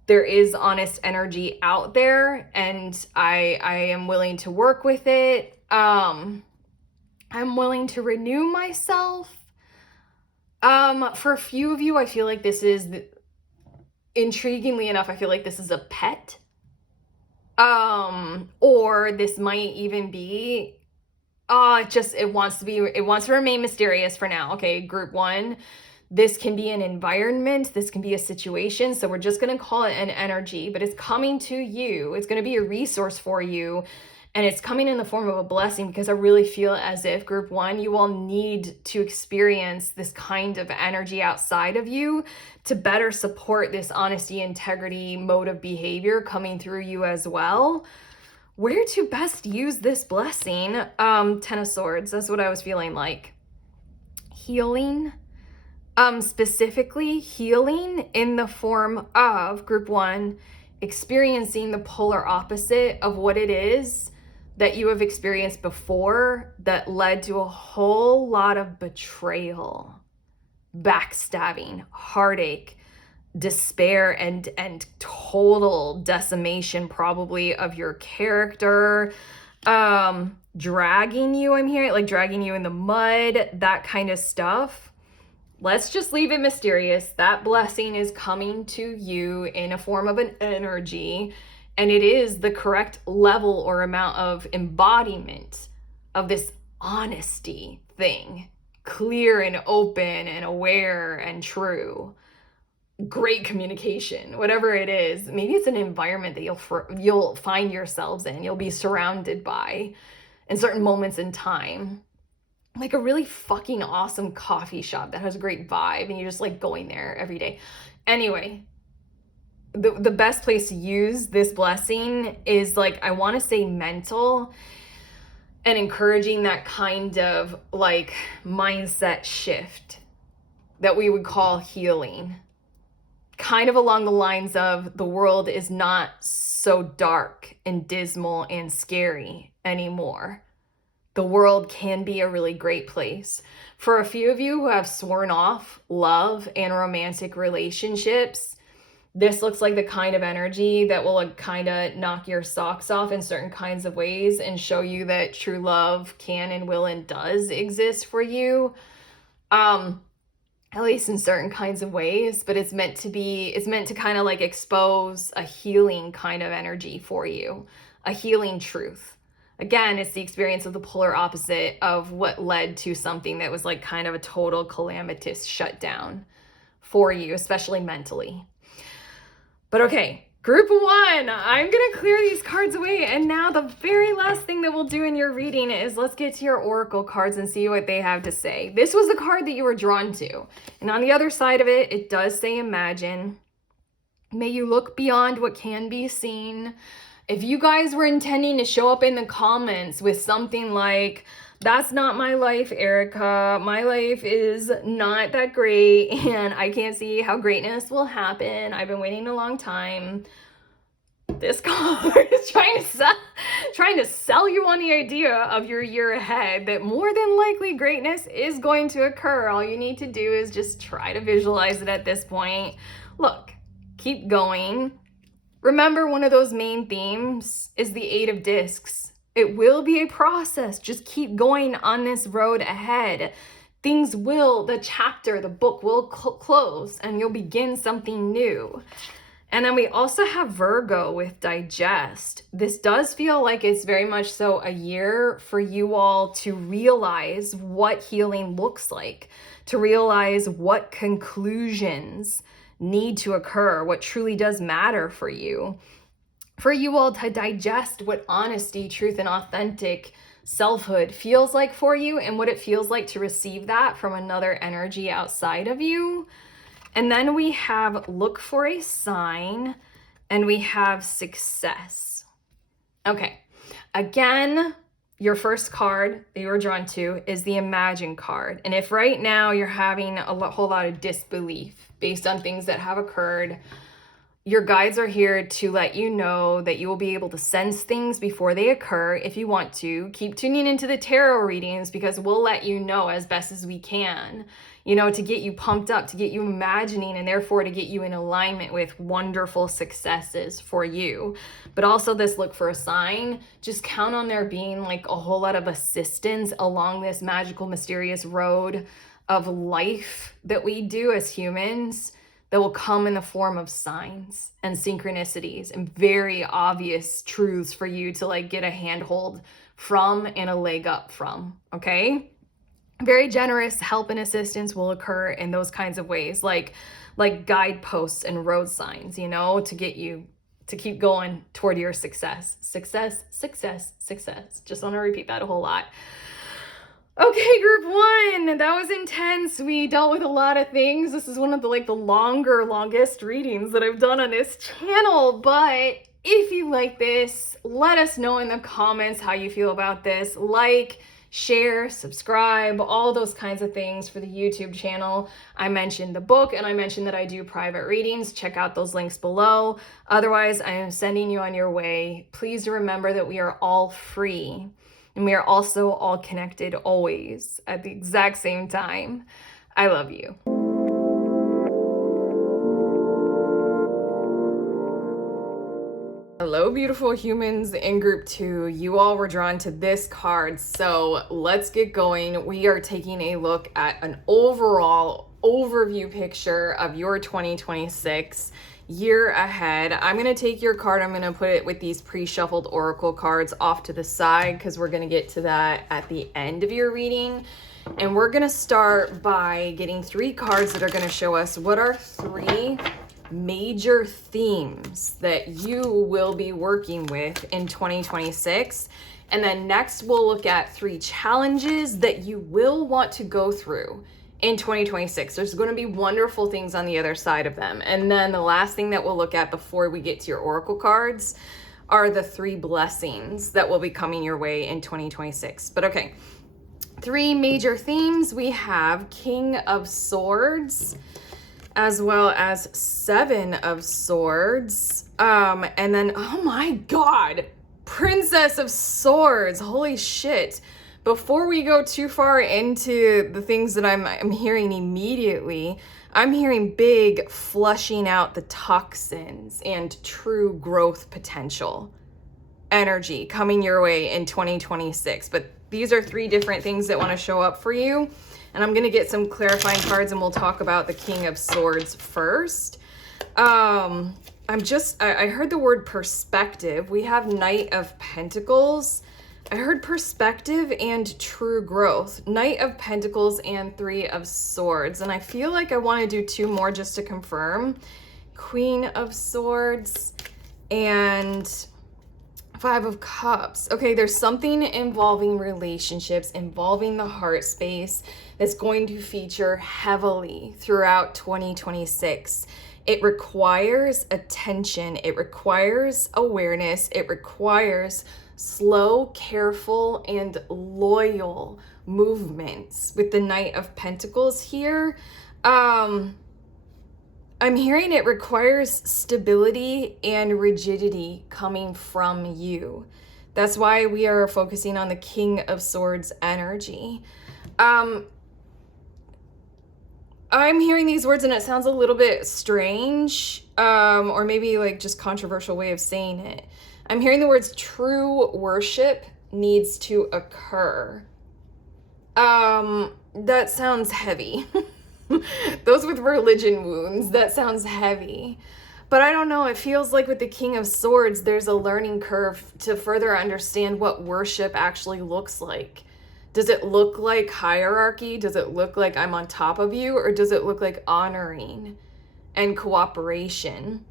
there is honest energy out there, and I am willing to work with it. I'm willing to renew myself. For a few of you, I feel like this is, intriguingly enough, I feel like this is a pet. Or this might even be, it wants to remain mysterious for now. Okay, group one. This can be an environment, this can be a situation. So we're just going to call it an energy, but it's coming to you. It's going to be a resource for you. And it's coming in the form of a blessing, because I really feel as if group one, you all need to experience this kind of energy outside of you to better support this honesty, integrity, mode of behavior coming through you as well. Where to best use this blessing? Ten of Swords, that's what I was feeling like. Healing. Specifically healing in the form of group one, experiencing the polar opposite of what it is that you have experienced before that led to a whole lot of betrayal, backstabbing, heartache, despair, and total decimation probably of your character, dragging you, I'm hearing, like dragging you in the mud, that kind of stuff. Let's just leave it mysterious. That blessing is coming to you in a form of an energy, and it is the correct level or amount of embodiment of this honesty thing. Clear and open and aware and true. Great communication, whatever it is. Maybe it's an environment that you'll find yourselves in, you'll be surrounded by in certain moments in time. Like a really fucking awesome coffee shop that has a great vibe and you're just like going there every day. Anyway, the best place to use this blessing is, like, I want to say mental, and encouraging that kind of like mindset shift that we would call healing. Kind of along the lines of the world is not so dark and dismal and scary anymore. The world can be a really great place. For a few of you who have sworn off love and romantic relationships, this looks like the kind of energy that will, like, kind of knock your socks off in certain kinds of ways and show you that true love can and will and does exist for you. At least in certain kinds of ways, but it's meant to kind of like expose a healing kind of energy for you, a healing truth. Again, it's the experience of the polar opposite of what led to something that was like kind of a total calamitous shutdown for you, especially mentally. But okay, group one, I'm going to clear these cards away. And now the very last thing that we'll do in your reading is let's get to your oracle cards and see what they have to say. This was the card that you were drawn to. And on the other side of it, it does say imagine. May you look beyond what can be seen. If you guys were intending to show up in the comments with something like, that's not my life, Erica. My life is not that great and I can't see how greatness will happen. I've been waiting a long time. This card is trying to sell you on the idea of your year ahead, that more than likely greatness is going to occur. All you need to do is just try to visualize it at this point. Look, keep going. Remember, one of those main themes is the Eight of Discs. It will be a process. Just keep going on this road ahead. The chapter, the book will close and you'll begin something new. And then we also have Virgo with Digest. This does feel like it's very much so a year for you all to realize what healing looks like, to realize what conclusions need to occur, what truly does matter for you all to digest what honesty, truth, and authentic selfhood feels like for you, and what it feels like to receive that from another energy outside of you. And then we have look for a sign, and we have success. Okay, again, your first card that you were drawn to is the Imagine card. And if right now you're having a whole lot of disbelief based on things that have occurred, your guides are here to let you know that you will be able to sense things before they occur if you want to. Keep tuning into the tarot readings because we'll let you know as best as we can, to get you pumped up, to get you imagining, and therefore to get you in alignment with wonderful successes for you. But also this look for a sign, just count on there being like a whole lot of assistance along this magical, mysterious road. of life that we do as humans that will come in the form of signs and synchronicities and very obvious truths for you to like get a handhold from and a leg up from, okay? Very generous help and assistance will occur in those kinds of ways, like guideposts and road signs, you know, to get you to keep going toward your success. Success, success, success. Just want to repeat that a whole lot. Okay, group one, that was intense. We dealt with a lot of things. This is one of the longest readings that I've done on this channel. But if you like this, let us know in the comments how you feel about this. Like, share, subscribe, all those kinds of things for the YouTube channel. I mentioned the book and I mentioned that I do private readings. Check out those links below. Otherwise, I am sending you on your way. Please remember that we are all free. And we are also all connected always at the exact same time. I love you. Hello, beautiful humans in group 2. You all were drawn to this card, so let's get going. We are taking a look at an overall overview picture of your 2026 year ahead. I'm going to take your card, I'm going to put it with these pre-shuffled oracle cards off to the side because we're going to get to that at the end of your reading. And we're going to start by getting 3 cards that are going to show us what are 3 major themes that you will be working with in 2026. And then next we'll look at 3 challenges that you will want to go through in 2026. There's going to be wonderful things on the other side of them. And then the last thing that we'll look at before we get to your oracle cards are the 3 blessings that will be coming your way in 2026. But okay, 3 major themes. We have King of Swords, as well as 7 of Swords. And then, oh my God, Princess of Swords. Holy shit. Before we go too far into the things that I'm hearing immediately, I'm hearing big flushing out the toxins and true growth potential energy coming your way in 2026. But these are 3 different things that want to show up for you. And I'm going to get some clarifying cards and we'll talk about the King of Swords first. I heard the word perspective. We have Knight of Pentacles. I heard perspective and true growth. Knight of Pentacles and 3 of Swords. And I feel like I want to do 2 more just to confirm. Queen of Swords and 5 of Cups. Okay, there's something involving relationships, involving the heart space that's going to feature heavily throughout 2026. It requires attention. It requires awareness. It requires slow, careful, and loyal movements. With the Knight of Pentacles here, I'm hearing it requires stability and rigidity coming from you. That's why we are focusing on the King of Swords energy. I'm hearing these words and it sounds a little bit strange, or maybe like just controversial way of saying it. I'm hearing the words true worship needs to occur. That sounds heavy. Those with religion wounds, that sounds heavy. But I don't know, it feels like with the King of Swords, there's a learning curve to further understand what worship actually looks like. Does it look like hierarchy? Does it look like I'm on top of you? Or does it look like honoring and cooperation?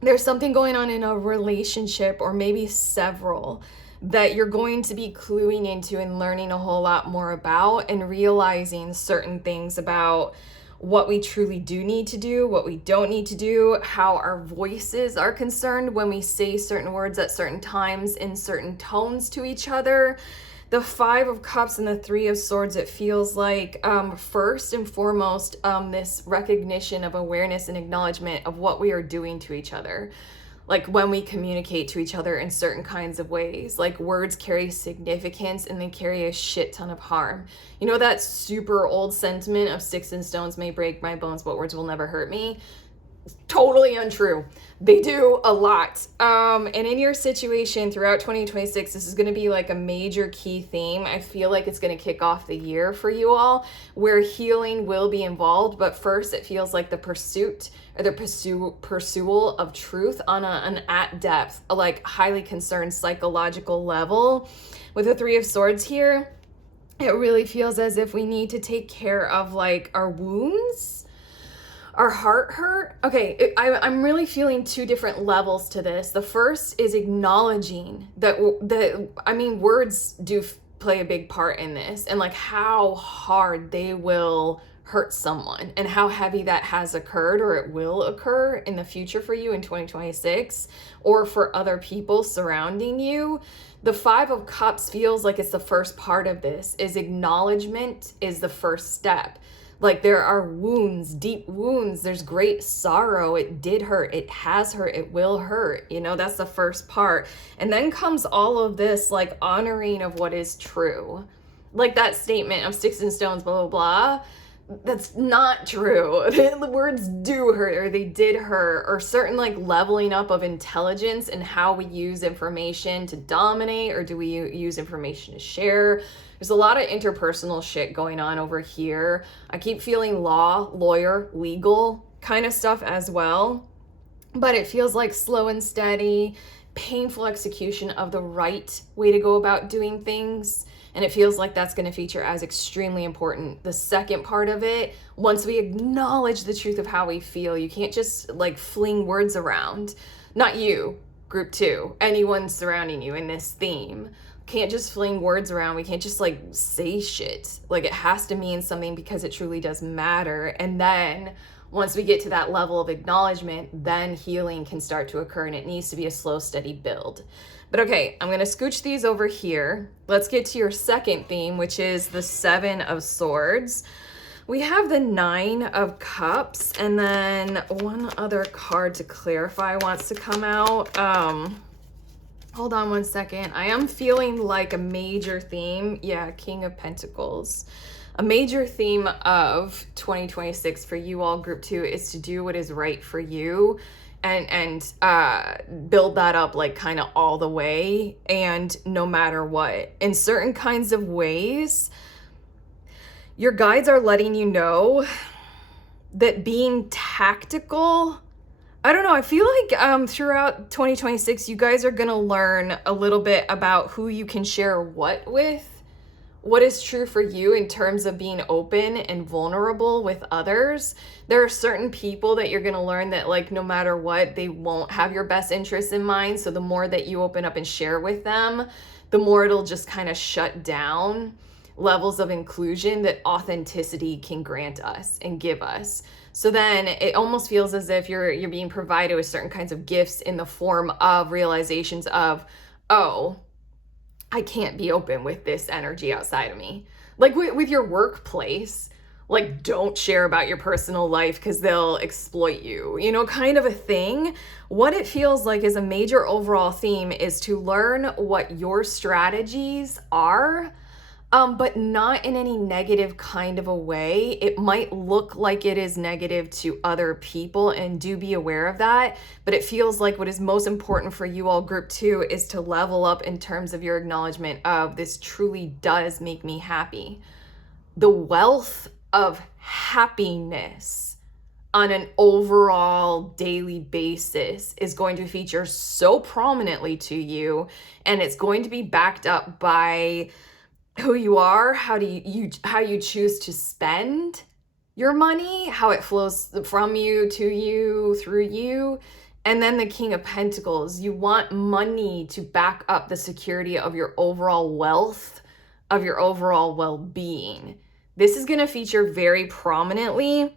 There's something going on in a relationship, or maybe several, that you're going to be cluing into and learning a whole lot more about, and realizing certain things about what we truly do need to do, what we don't need to do, how our voices are concerned when we say certain words at certain times in certain tones to each other. The 5 of Cups and the 3 of Swords, it feels like first and foremost, this recognition of awareness and acknowledgement of what we are doing to each other. Like when we communicate to each other in certain kinds of ways, like words carry significance and they carry a shit ton of harm. You know that super old sentiment of sticks and stones may break my bones, but words will never hurt me? Totally untrue. They do a lot. And in your situation throughout 2026, this is going to be like a major key theme. I feel like it's going to kick off the year for you all, where healing will be involved. But first, it feels like the pursuit or the pursual of truth on an at depth, like highly concerned psychological level. With the Three of Swords here, it really feels as if we need to take care of like our wounds, our heart hurt. Okay, I'm really feeling two different levels to this. The first is acknowledging that words do play a big part in this, and like how hard they will hurt someone and how heavy that has occurred or it will occur in the future for you in 2026 or for other people surrounding you. The Five of Cups feels like it's the first part of this, is acknowledgement is the first step. Like there are wounds, deep wounds. There's great sorrow. It did hurt. It has hurt. It will hurt. You know, that's the first part. And then comes all of this like honoring of what is true. Like that statement of sticks and stones, blah, blah, blah. That's not true. The words do hurt, or they did hurt, or certain like leveling up of intelligence and how we use information to dominate, or do we use information to share? There's a lot of interpersonal shit going on over here. I keep feeling law, lawyer, legal kind of stuff as well, but it feels like slow and steady, painful execution of the right way to go about doing things. And it feels like that's going to feature as extremely important. The second part of it, once we acknowledge the truth of how we feel, you can't just like fling words around. Not you, group 2, anyone surrounding you in this theme. Can't just fling words around. We can't just like say shit. Like it has to mean something because it truly does matter. And then once we get to that level of acknowledgement, then healing can start to occur, and it needs to be a slow, steady build. But okay, I'm going to scooch these over here. Let's get to your second theme, which is the Seven of Swords. We have the Nine of Cups, and then one other card to clarify wants to come out. Hold on one second. I am feeling like a major theme. Yeah, King of Pentacles. A major theme of 2026 for you all, group 2, is to do what is right for you and build that up like kind of all the way and no matter what. In certain kinds of ways, your guides are letting you know that being tactical, I don't know, I feel like throughout 2026, you guys are going to learn a little bit about who you can share what with, what is true for you in terms of being open and vulnerable with others. There are certain people that you're going to learn that like no matter what, they won't have your best interests in mind. So the more that you open up and share with them, the more it'll just kind of shut down levels of inclusion that authenticity can grant us and give us. So then it almost feels as if you're being provided with certain kinds of gifts in the form of realizations of, oh, I can't be open with this energy outside of me. Like with your workplace, like don't share about your personal life because they'll exploit you, you know, kind of a thing. What it feels like is a major overall theme is to learn what your strategies are, but not in any negative kind of a way. It might look like it is negative to other people, and do be aware of that. But it feels like what is most important for you all, group 2, is to level up in terms of your acknowledgement of this truly does make me happy. The wealth of happiness on an overall daily basis is going to feature so prominently to you, and it's going to be backed up by who you are, how you choose to spend your money, how it flows from you, to you, through you. And then the King of Pentacles, you want money to back up the security of your overall wealth, of your overall well-being. This is going to feature very prominently.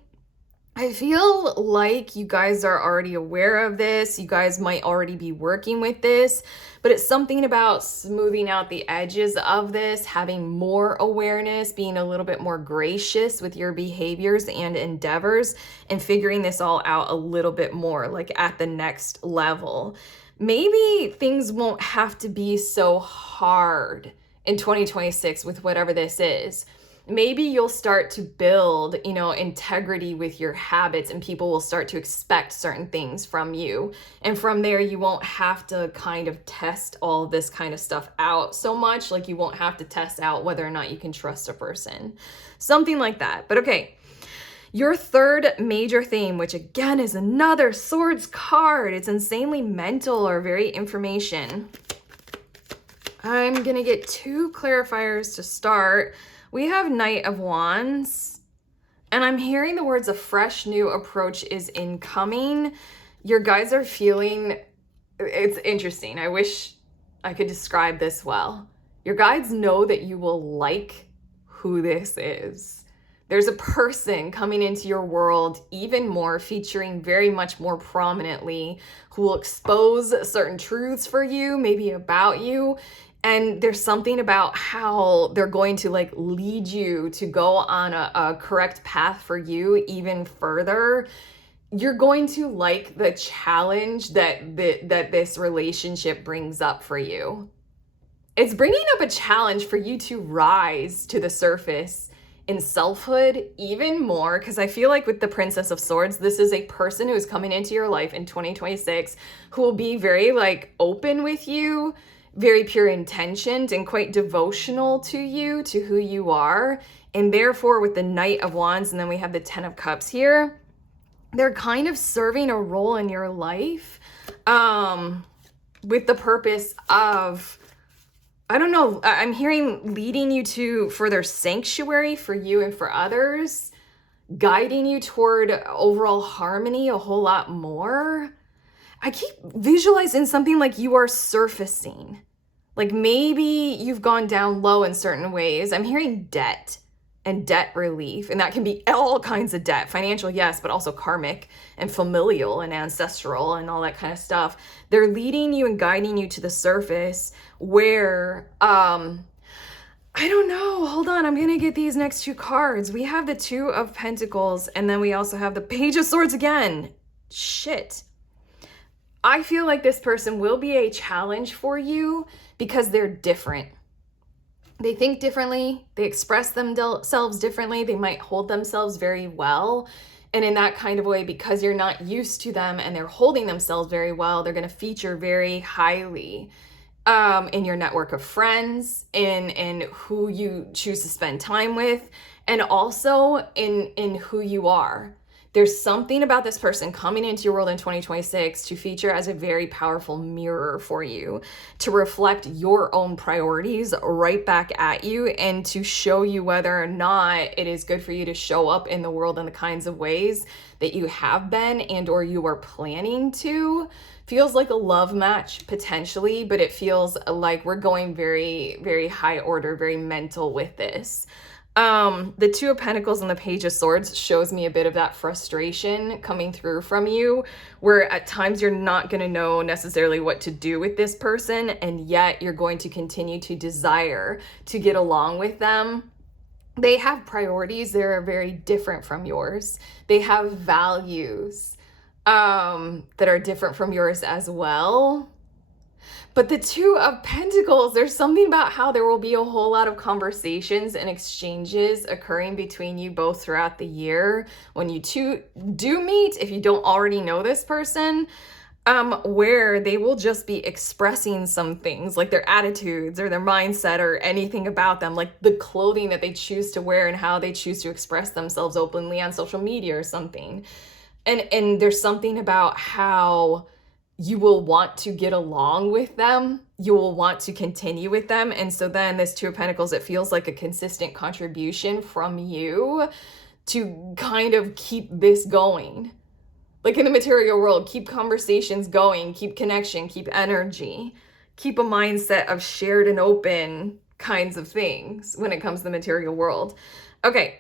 I feel like you guys are already aware of this. You guys might already be working with this, but it's something about smoothing out the edges of this, having more awareness, being a little bit more gracious with your behaviors and endeavors, and figuring this all out a little bit more, like at the next level. Maybe things won't have to be so hard in 2026 with whatever this is. maybe you'll start to build, integrity with your habits, and people will start to expect certain things from you. And from there, you won't have to kind of test all of this kind of stuff out so much. Like, you won't have to test out whether or not you can trust a person. Something like that. But okay. Your third major theme, which again is another Swords card. It's insanely mental or very information. I'm going to get 2 clarifiers to start. We have Knight of Wands, and I'm hearing the words a fresh new approach is incoming. Your guys are feeling, it's interesting. I wish I could describe this well. Your guides know that you will like who this is. There's a person coming into your world even more, featuring very much more prominently, who will expose certain truths for you, maybe about you. And there's something about how they're going to like lead you to go on a correct path for you even further. You're going to like the challenge that this relationship brings up for you. It's bringing up a challenge for you to rise to the surface in selfhood even more, because I feel like with the Princess of Swords, this is a person who is coming into your life in 2026 who will be very like open with you, very pure intentioned, and quite devotional to you, to who you are. And therefore, with the Knight of Wands, and then we have the 10 of Cups here, they're kind of serving a role in your life with the purpose of, I don't know, I'm hearing leading you to further sanctuary for you and for others, guiding you toward overall harmony a whole lot more. I keep visualizing something like you are surfacing. Like maybe you've gone down low in certain ways. I'm hearing debt and debt relief, and that can be all kinds of debt, financial, yes, but also karmic and familial and ancestral and all that kind of stuff. They're leading you and guiding you to the surface where, I don't know, hold on, I'm gonna get these next 2 cards. We have the 2 of Pentacles, and then we also have the Page of Swords again. Shit. I feel like this person will be a challenge for you because they're different. They think differently, they express themselves differently, they might hold themselves very well. And in that kind of way, because you're not used to them and they're holding themselves very well, they're going to feature very highly in your network of friends, in who you choose to spend time with, and also in who you are. There's something about this person coming into your world in 2026 to feature as a very powerful mirror for you, to reflect your own priorities right back at you, and to show you whether or not it is good for you to show up in the world in the kinds of ways that you have been and or you are planning to. Feels like a love match potentially, but it feels like we're going very, very high order, very mental with this. The 2 of Pentacles and the Page of Swords shows me a bit of that frustration coming through from you, where at times you're not going to know necessarily what to do with this person, and yet you're going to continue to desire to get along with them. They have priorities that are very different from yours. They have values that are different from yours as well. But the 2 of Pentacles, there's something about how there will be a whole lot of conversations and exchanges occurring between you both throughout the year when you 2 do meet, if you don't already know this person, where they will just be expressing some things, like their attitudes or their mindset or anything about them, like the clothing that they choose to wear and how they choose to express themselves openly on social media or something. And there's something about how you will want to get along with them. You will want to continue with them. And so then this 2 of Pentacles, it feels like a consistent contribution from you to kind of keep this going. Like in the material world, keep conversations going, keep connection, keep energy, keep a mindset of shared and open kinds of things when it comes to the material world. Okay.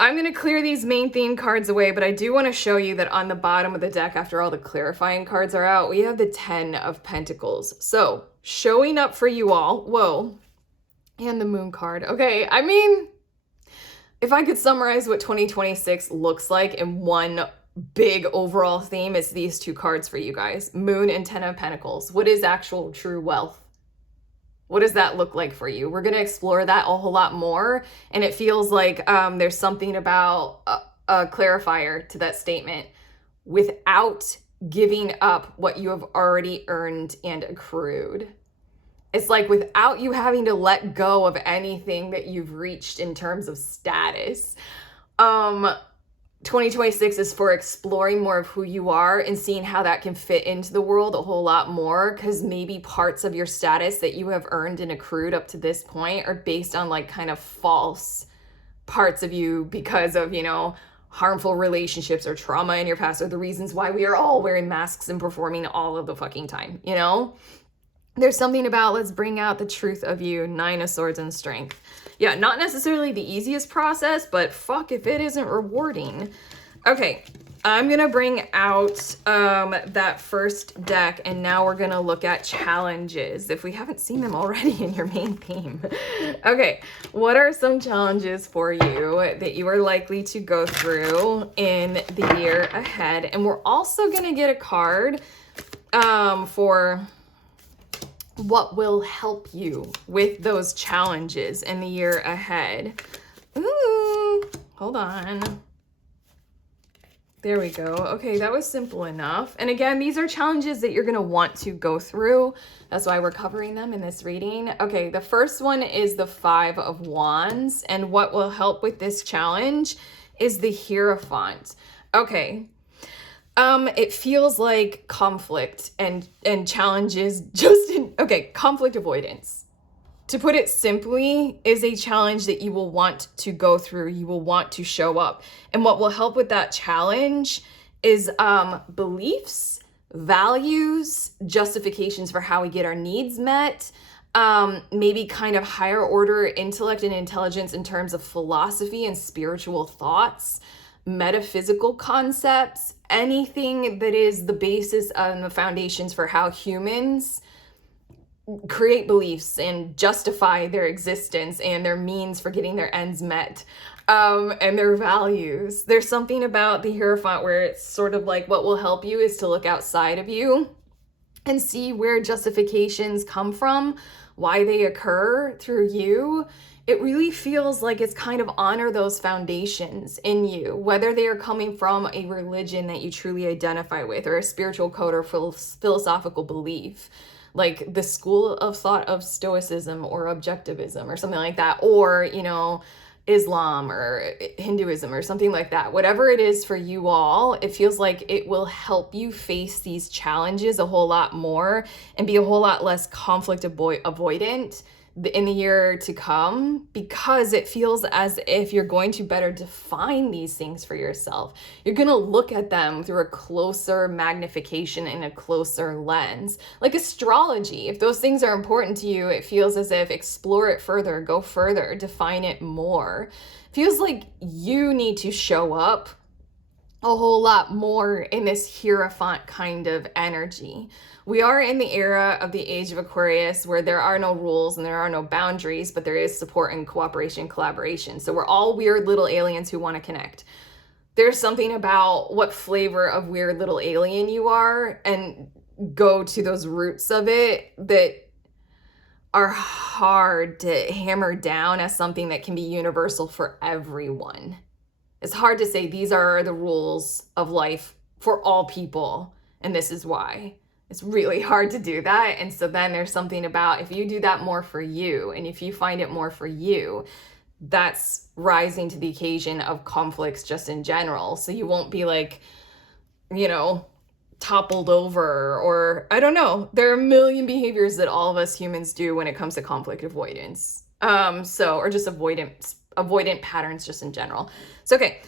I'm going to clear these main theme cards away, but I do want to show you that on the bottom of the deck, after all the clarifying cards are out, we have the 10 of Pentacles. So showing up for you all, whoa, and the Moon card. Okay, I mean, if I could summarize what 2026 looks like in one big overall theme, it's these 2 cards for you guys, Moon and 10 of Pentacles. What is actual true wealth? What does that look like for you? We're going to explore that a whole lot more. And it feels like there's something about a clarifier to that statement. Without giving up what you have already earned and accrued. It's like without you having to let go of anything that you've reached in terms of status. 2026 is for exploring more of who you are and seeing how that can fit into the world a whole lot more, because maybe parts of your status that you have earned and accrued up to this point are based on like kind of false parts of you because of, you know, harmful relationships or trauma in your past, or the reasons why we are all wearing masks and performing all of the fucking time, you know? There's something about let's bring out the truth of you, 9 of Swords and Strength. Yeah, not necessarily the easiest process, but fuck if it isn't rewarding. Okay, I'm gonna bring out that first deck, and now we're gonna look at challenges, if we haven't seen them already in your main theme. Okay, what are some challenges for you that you are likely to go through in the year ahead? And we're also gonna get a card for what will help you with those challenges in the year ahead. Ooh, hold on. There we go. Okay, that was simple enough. And again, these are challenges that you're going to want to go through. That's why we're covering them in this reading. Okay, the first one is the 5 of Wands. And what will help with this challenge is the Hierophant. Okay. It feels like conflict and challenges just in, okay, conflict avoidance. To put it simply, is a challenge that you will want to go through, you will want to show up. And what will help with that challenge is beliefs, values, justifications for how we get our needs met, maybe kind of higher order intellect and intelligence in terms of philosophy and spiritual thoughts, metaphysical concepts, anything that is the basis and the foundations for how humans create beliefs and justify their existence and their means for getting their ends met, and their values. There's something about the Hierophant where it's sort of like what will help you is to look outside of you and see where justifications come from, why they occur through you. It really feels like it's kind of honor those foundations in you, whether they are coming from a religion that you truly identify with, or a spiritual code or philosophical belief, like the school of thought of Stoicism or Objectivism or something like that, or, you know, Islam or Hinduism or something like that. Whatever it is for you all, it feels like it will help you face these challenges a whole lot more and be a whole lot less conflict avoidant in the year to come, because it feels as if you're going to better define these things for yourself. You're going to look at them through a closer magnification and a closer lens. Like astrology, if those things are important to you, it feels as if explore it further, go further, define it more. It feels like you need to show up a whole lot more in this Hierophant kind of energy. We are in the era of the age of Aquarius where there are no rules and there are no boundaries, but there is support and cooperation, collaboration. So we're all weird little aliens who want to connect. There's something about what flavor of weird little alien you are, and go to those roots of it that are hard to hammer down as something that can be universal for everyone. It's hard to say these are the rules of life for all people, and this is why. It's really hard to do that. And so then there's something about if you do that more for you, and if you find it more for you, that's rising to the occasion of conflicts just in general. So you won't be like, you know, toppled over, or I don't know. There are a million behaviors that all of us humans do when it comes to conflict avoidance. Or just avoidant patterns just in general. So, okay.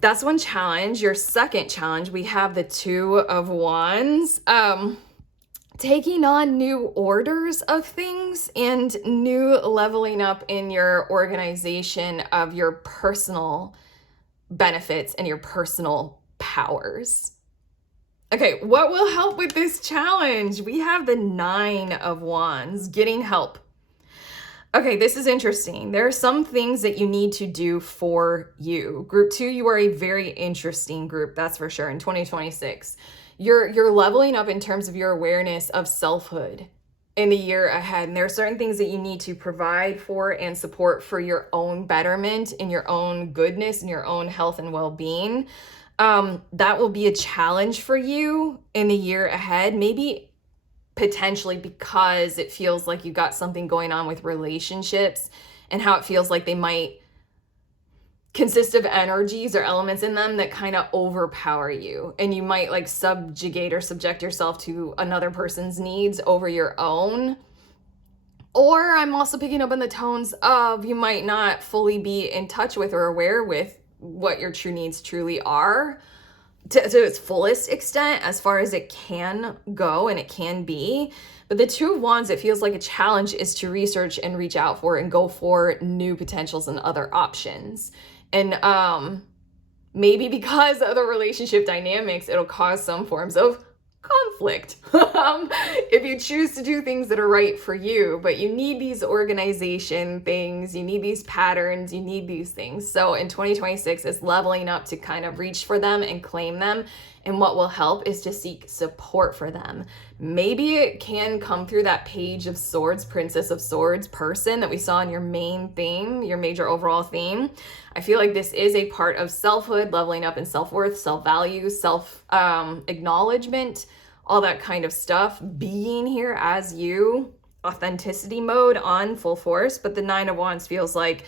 That's one challenge. Your second challenge, we have the 2 of Wands. Taking on new orders of things and new leveling up in your organization of your personal benefits and your personal powers. Okay, what will help with this challenge? We have the 9 of Wands, getting help. Okay, this is interesting. There are some things that you need to do for you. Group 2, you are a very interesting group, that's for sure, in 2026. You're leveling up in terms of your awareness of selfhood, in the year ahead. And there are certain things that you need to provide for and support for your own betterment and your own goodness and your own health and well-being. That will be a challenge for you in the year ahead. Maybe potentially because it feels like you got something going on with relationships and how it feels like they might consist of energies or elements in them that kind of overpower you, and you might like subjugate or subject yourself to another person's needs over your own. Or I'm also picking up on the tones of you might not fully be in touch with or aware with what your true needs truly are to its fullest extent as far as it can go and it can be. But the Two of Wands, it feels like a challenge is to research and reach out for and go for new potentials and other options. And maybe because of the relationship dynamics, it'll cause some forms of conflict if you choose to do things that are right for you. But you need these organization things, you need these patterns, you need these things. So in 2026, it's leveling up to kind of reach for them and claim them. And what will help is to seek support for them. Maybe it can come through that Page of Swords, Princess of Swords person that we saw in your main theme, your major overall theme. I feel like this is a part of selfhood, leveling up in self-worth, self-value, self-acknowledgement, all that kind of stuff. Being here as you, authenticity mode on full force. But the Nine of Wands feels like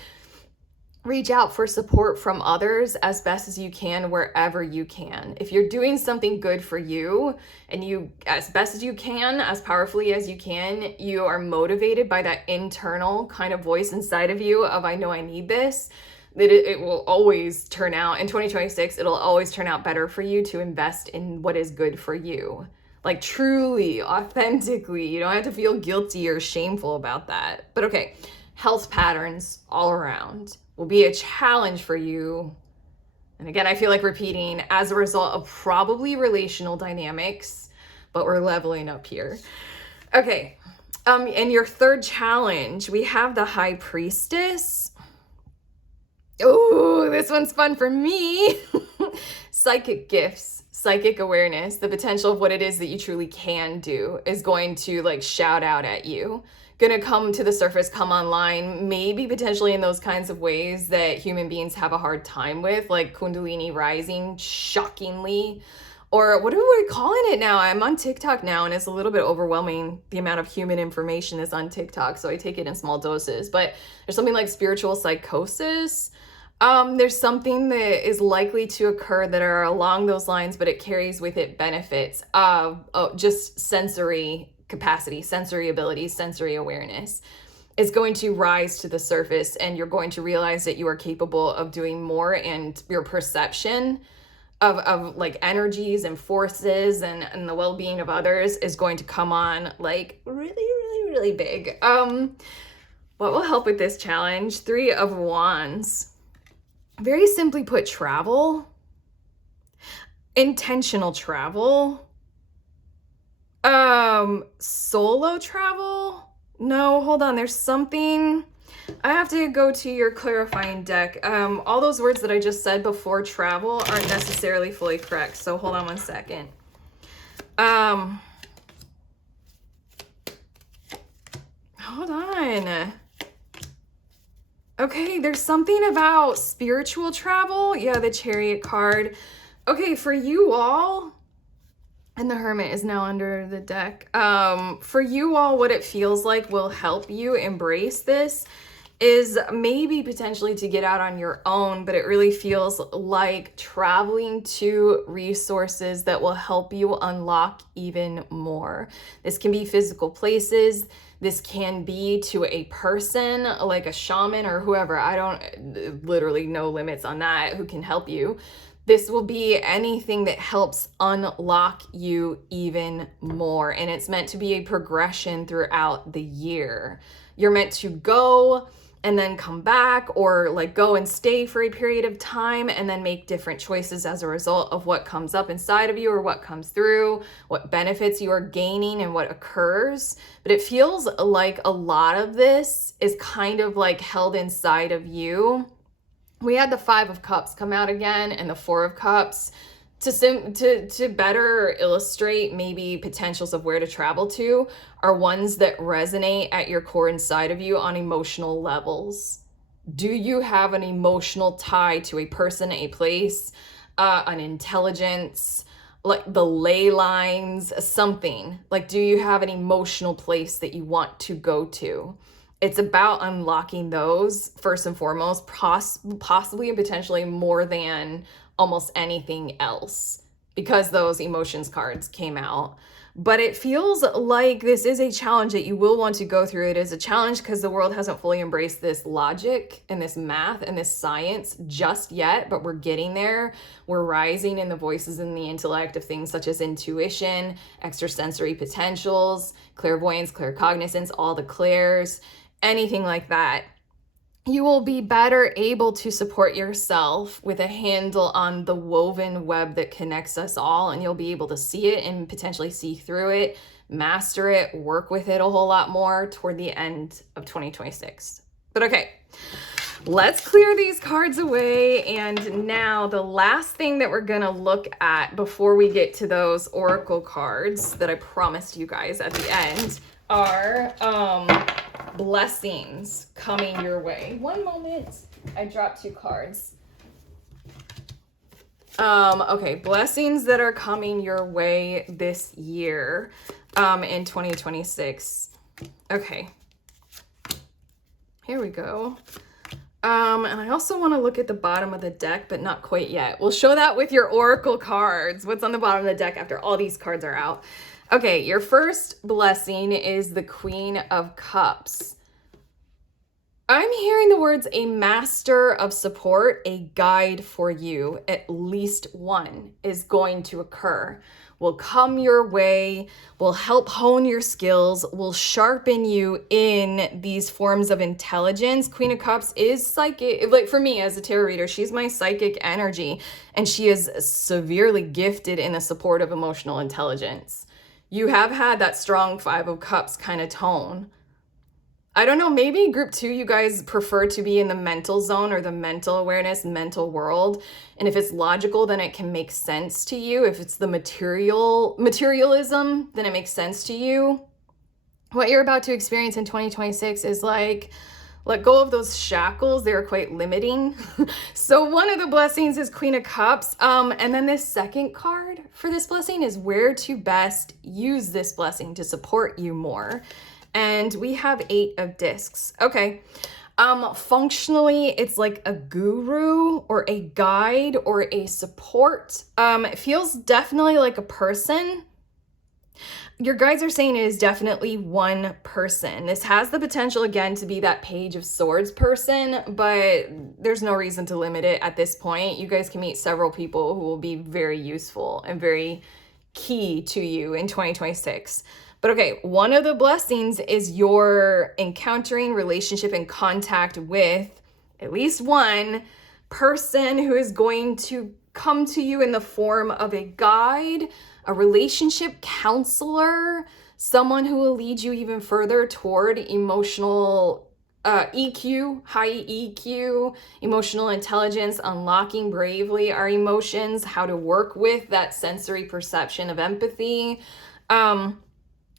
reach out for support from others as best as you can, wherever you can. If you're doing something good for you and you, as best as you can, as powerfully as you can, you are motivated by that internal kind of voice inside of you of, I know I need this, that it will always turn out, in 2026, it'll always turn out better for you to invest in what is good for you. Like truly, authentically, you don't have to feel guilty or shameful about that. But okay, health patterns all around will be a challenge for you. And again, I feel like repeating as a result of probably relational dynamics, but we're leveling up here. Okay, and your third challenge, we have the High Priestess. Oh, this one's fun for me. Psychic gifts, psychic awareness, the potential of what it is that you truly can do is going to like shout out at you. Gonna come to the surface, come online, maybe potentially in those kinds of ways that human beings have a hard time with, like Kundalini rising, shockingly. Or what are we calling it now? I'm on TikTok now, and it's a little bit overwhelming. The amount of human information is on TikTok, so I take it in small doses. But there's something like spiritual psychosis. There's something that is likely to occur that are along those lines, but it carries with it benefits of just sensory capacity, sensory ability, sensory awareness is going to rise to the surface, and you're going to realize that you are capable of doing more, and your perception of like energies and forces and the well-being of others is going to come on like really big. What will help with this challenge? Three of Wands. Very simply put, travel, intentional travel, solo travel. No, hold on. There's something. I have to go to your clarifying deck. All those words that I just said before travel aren't necessarily fully correct. So hold on one second. Hold on. Okay, there's something about spiritual travel. Yeah, the Chariot card. Okay, for you all, and the Hermit is now under the deck. For you all, what it feels like will help you embrace this is maybe potentially to get out on your own, but it really feels like traveling to resources that will help you unlock even more. This can be physical places. This can be to a person like a shaman or whoever. I don't, literally no limits on that, who can help you. This will be anything that helps unlock you even more. And it's meant to be a progression throughout the year. You're meant to go and then come back, or like go and stay for a period of time and then make different choices as a result of what comes up inside of you or what comes through, what benefits you are gaining and what occurs. But it feels like a lot of this is kind of like held inside of you. We had the Five of Cups come out again and the Four of Cups. To better illustrate maybe potentials of where to travel to are ones that resonate at your core inside of you on emotional levels. Do you have an emotional tie to a person, a place, an intelligence, like the ley lines, something? Like, do you have an emotional place that you want to go to? It's about unlocking those first and foremost, possibly and potentially more than almost anything else, because those emotions cards came out. But it feels like this is a challenge that you will want to go through. It is a challenge because the world hasn't fully embraced this logic and this math and this science just yet, but we're getting there. We're rising in the voices and the intellect of things such as intuition, extrasensory potentials, clairvoyance, claircognizance, all the clairs, anything like that. You will be better able to support yourself with a handle on the woven web that connects us all, and you'll be able to see it and potentially see through it, master it, work with it a whole lot more toward the end of 2026. But okay, let's clear these cards away. And now the last thing that we're gonna look at before we get to those oracle cards that I promised you guys at the end are blessings coming your way. One moment, I dropped 2 cards. Okay, blessings that are coming your way this year, in 2026. Okay, here we go. And I also want to look at the bottom of the deck, but not quite yet. We'll show that with your oracle cards, what's on the bottom of the deck after all these cards are out. Okay, your first blessing is the Queen of Cups. I'm hearing the words a master of support, a guide for you. At least one is going to occur. Will come your way, will help hone your skills, will sharpen you in these forms of intelligence. Queen of Cups is psychic. Like for me as a tarot reader, she's my psychic energy, and she is severely gifted in the support of emotional intelligence. You have had that strong 5 of Cups kind of tone. I don't know, maybe group 2, you guys prefer to be in the mental zone or the mental awareness, mental world. And if it's logical, then it can make sense to you. If it's the materialism, then it makes sense to you. What you're about to experience in 2026 is like, let go of those shackles. They're quite limiting. So one of the blessings is Queen of Cups. And then this second card for this blessing is where to best use this blessing to support you more. And we have 8 of discs. Okay. Functionally, it's like a guru or a guide or a support. It feels definitely like a person. Your guides are saying it is definitely one person. This has the potential, again, to be that Page of Swords person, but there's no reason to limit it at this point. You guys can meet several people who will be very useful and very key to you in 2026. But okay, one of the blessings is you're encountering relationship and contact with at least one person who is going to come to you in the form of a guide, a relationship counselor, someone who will lead you even further toward emotional EQ, high EQ, emotional intelligence, unlocking bravely our emotions, how to work with that sensory perception of empathy.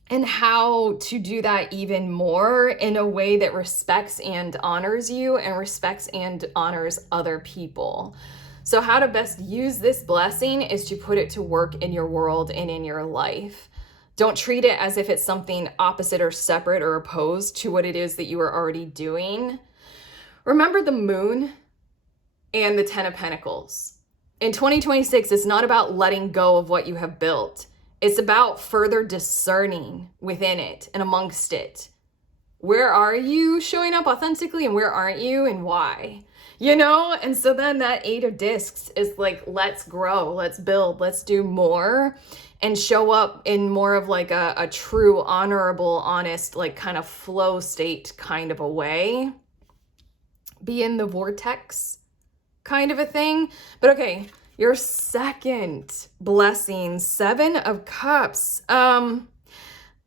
And how to do that even more in a way that respects and honors you and respects and honors other people. So how to best use this blessing is to put it to work in your world and in your life. Don't treat it as if it's something opposite or separate or opposed to what it is that you are already doing. Remember the Moon and the 10 of Pentacles. In 2026, it's not about letting go of what you have built. It's about further discerning within it and amongst it. Where are you showing up authentically and where aren't you and why? You know? And so then that 8 of discs is like, let's grow, let's build, let's do more and show up in more of like a true, honorable, honest, like kind of flow state kind of a way. Be in the vortex kind of a thing. But okay. Your second blessing, 7 of Cups. I'm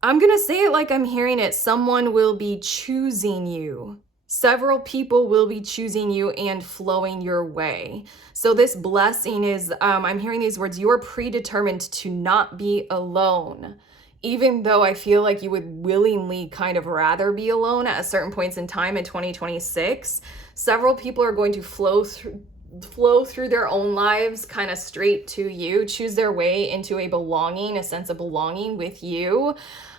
going to say it like I'm hearing it. Someone will be choosing you. Several people will be choosing you and flowing your way. So this blessing is, I'm hearing these words, you are predetermined to not be alone. Even though I feel like you would willingly kind of rather be alone at certain points in time in 2026, several people are going to flow through their own lives kind of straight to you, choose their way into a belonging, a sense of belonging with you,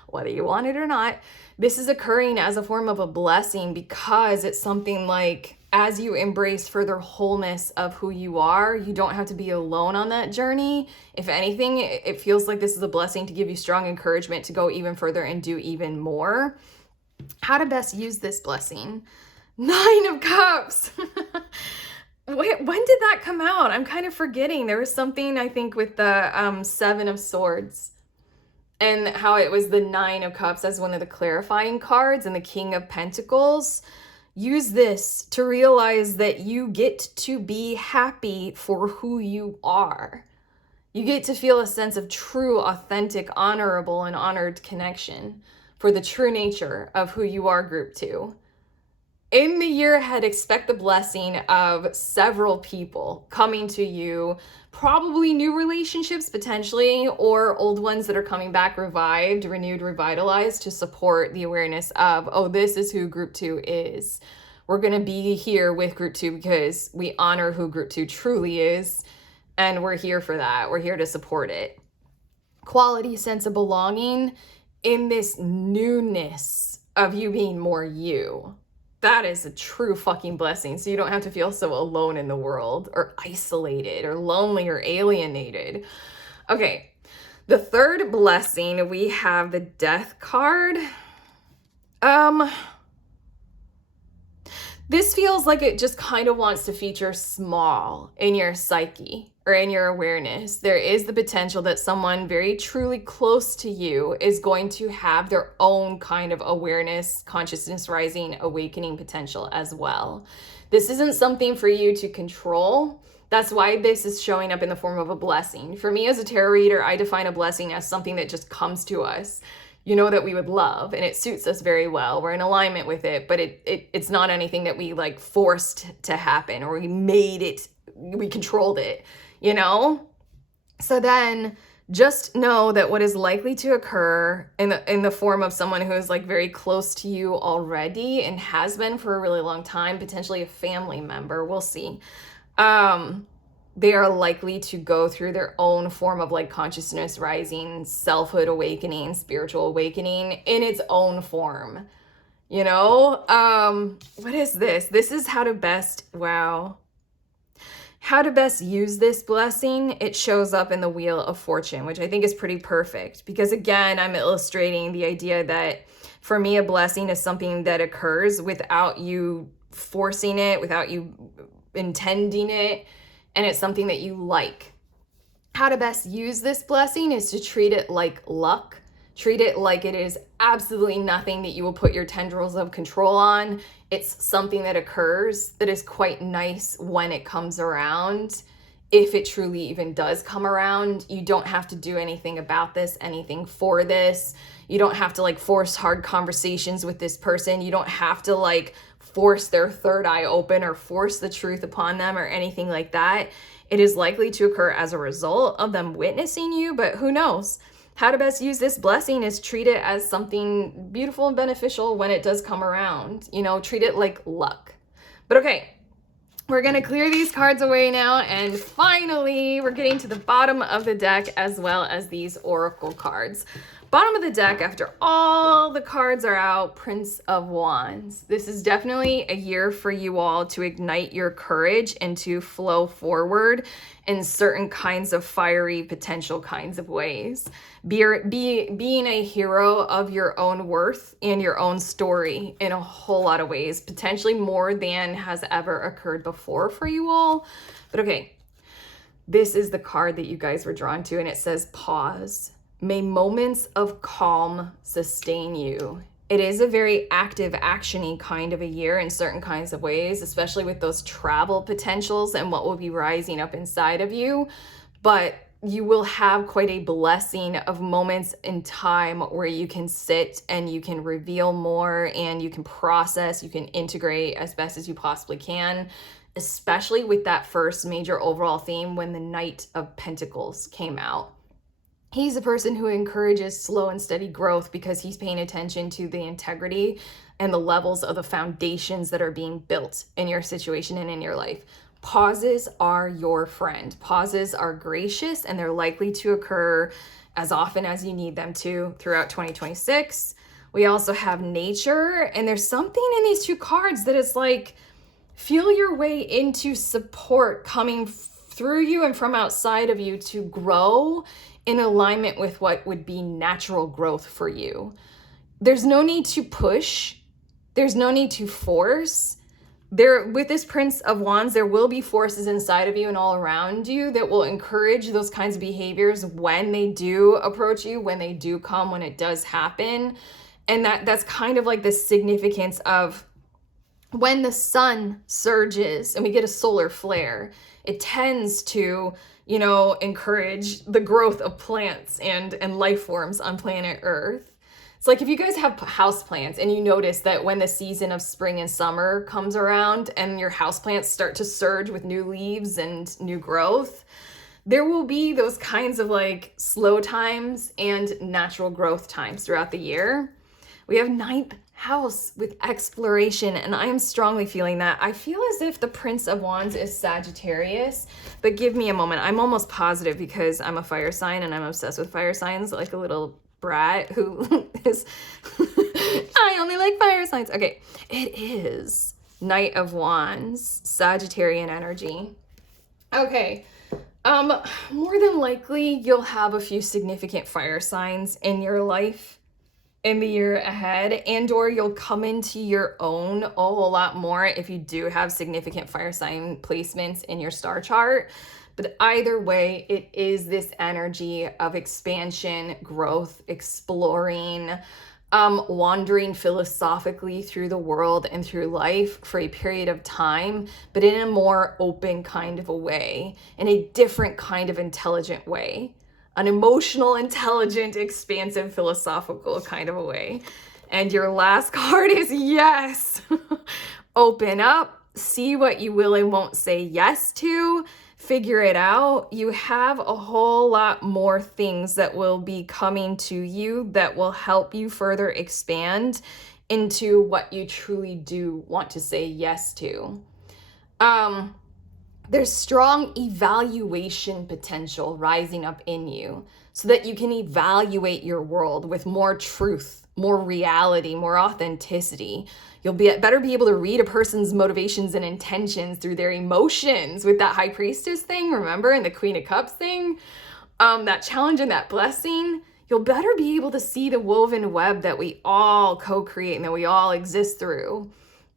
whether you want it or not. This is occurring as a form of a blessing because it's something like, as you embrace further wholeness of who you are, you don't have to be alone on that journey. If anything, it feels like this is a blessing to give you strong encouragement to go even further and do even more. How to best use this blessing? 9 of Cups. When did that come out? I'm kind of forgetting. There was something, I think, with the 7 of Swords, and how it was the 9 of Cups as one of the clarifying cards, and the King of Pentacles. Use this to realize that you get to be happy for who you are. You get to feel a sense of true, authentic, honorable, and honored connection for the true nature of who you are, Group 2. In the year ahead, expect the blessing of several people coming to you, probably new relationships potentially, or old ones that are coming back revived, renewed, revitalized, to support the awareness of, oh, this is who Group 2 is. We're going to be here with Group 2 because we honor who Group 2 truly is, and we're here for that. We're here to support it. Quality sense of belonging in this newness of you being more you. That is a true fucking blessing. So you don't have to feel so alone in the world, or isolated, or lonely, or alienated. Okay, the third blessing, we have the Death card. This feels like it just kind of wants to feature small in your psyche or in your awareness. There is the potential that someone very truly close to you is going to have their own kind of awareness, consciousness rising, awakening potential as well. This isn't something for you to control. That's why this is showing up in the form of a blessing. For me as a tarot reader, I define a blessing as something that just comes to us, you know, that we would love, and it suits us very well. We're in alignment with it, but it's not anything that we like forced to happen, or we made it, we controlled it, you know? So then just know that what is likely to occur in the form of someone who is like very close to you already and has been for a really long time, potentially a family member, we'll see. They are likely to go through their own form of like consciousness rising, selfhood awakening, spiritual awakening in its own form. You know, what is this? This is how to best, how to best use this blessing. It shows up in the Wheel of Fortune, which I think is pretty perfect because, again, I'm illustrating the idea that for me, a blessing is something that occurs without you forcing it, without you intending it, and it's something that you like. How to best use this blessing is to treat it like luck. Treat it like it is absolutely nothing that you will put your tendrils of control on. It's something that occurs that is quite nice when it comes around. If it truly even does come around, you don't have to do anything about this, anything for this. You don't have to like force hard conversations with this person. You don't have to like force their third eye open or force the truth upon them or anything like that. It is likely to occur as a result of them witnessing you, but who knows? How to best use this blessing is treat it as something beautiful and beneficial when it does come around. You know, treat it like luck. But okay, we're going to clear these cards away now, and finally we're getting to the bottom of the deck as well as these oracle cards. Bottom of the deck, after all the cards are out, Prince of Wands. This is definitely a year for you all to ignite your courage and to flow forward in certain kinds of fiery potential kinds of ways. Being a hero of your own worth and your own story in a whole lot of ways, potentially more than has ever occurred before for you all. But okay, this is the card that you guys were drawn to, and it says pause. May moments of calm sustain you. It is a very active, action-y kind of a year in certain kinds of ways, especially with those travel potentials and what will be rising up inside of you. But you will have quite a blessing of moments in time where you can sit and you can reveal more and you can process, you can integrate as best as you possibly can, especially with that first major overall theme when the Knight of Pentacles came out. He's a person who encourages slow and steady growth because he's paying attention to the integrity and the levels of the foundations that are being built in your situation and in your life. Pauses are your friend. Pauses are gracious and they're likely to occur as often as you need them to throughout 2026. We also have nature, and there's something in these two cards that is like, feel your way into support coming through you and from outside of you to grow in alignment with what would be natural growth for you. There's no need to push. There's no need to force. With this Prince of Wands, there will be forces inside of you and all around you that will encourage those kinds of behaviors when they do approach you, when they do come, when it does happen. And that's kind of like the significance of when the sun surges and we get a solar flare, it tends to, encourage the growth of plants and life forms on planet Earth. It's like if you guys have houseplants and you notice that when the season of spring and summer comes around and your houseplants start to surge with new leaves and new growth, there will be those kinds of like slow times and natural growth times throughout the year. We have 9th house with exploration, and I am strongly feeling that. I feel as if the Prince of Wands is Sagittarius, but give me a moment. I'm almost positive because I'm a fire sign and I'm obsessed with fire signs like a little brat who is I only like fire signs. Okay, it is Knight of Wands, Sagittarian energy. Okay, more than likely you'll have a few significant fire signs in your life in the year ahead, and or you'll come into your own a whole lot more if you do have significant fire sign placements in your star chart. But either way, it is this energy of expansion, growth, exploring, wandering philosophically through the world and through life for a period of time, but in a more open kind of a way, in a different kind of intelligent way. An emotional, intelligent, expansive, philosophical kind of a way. And your last card is yes. Open up, see what you will and won't say yes to, figure it out. You have a whole lot more things that will be coming to you that will help you further expand into what you truly do want to say yes to. There's strong evaluation potential rising up in you so that you can evaluate your world with more truth, more reality, more authenticity. You'll better be able to read a person's motivations and intentions through their emotions with that High Priestess thing, remember, and the Queen of Cups thing, that challenge and that blessing. You'll better be able to see the woven web that we all co-create and that we all exist through.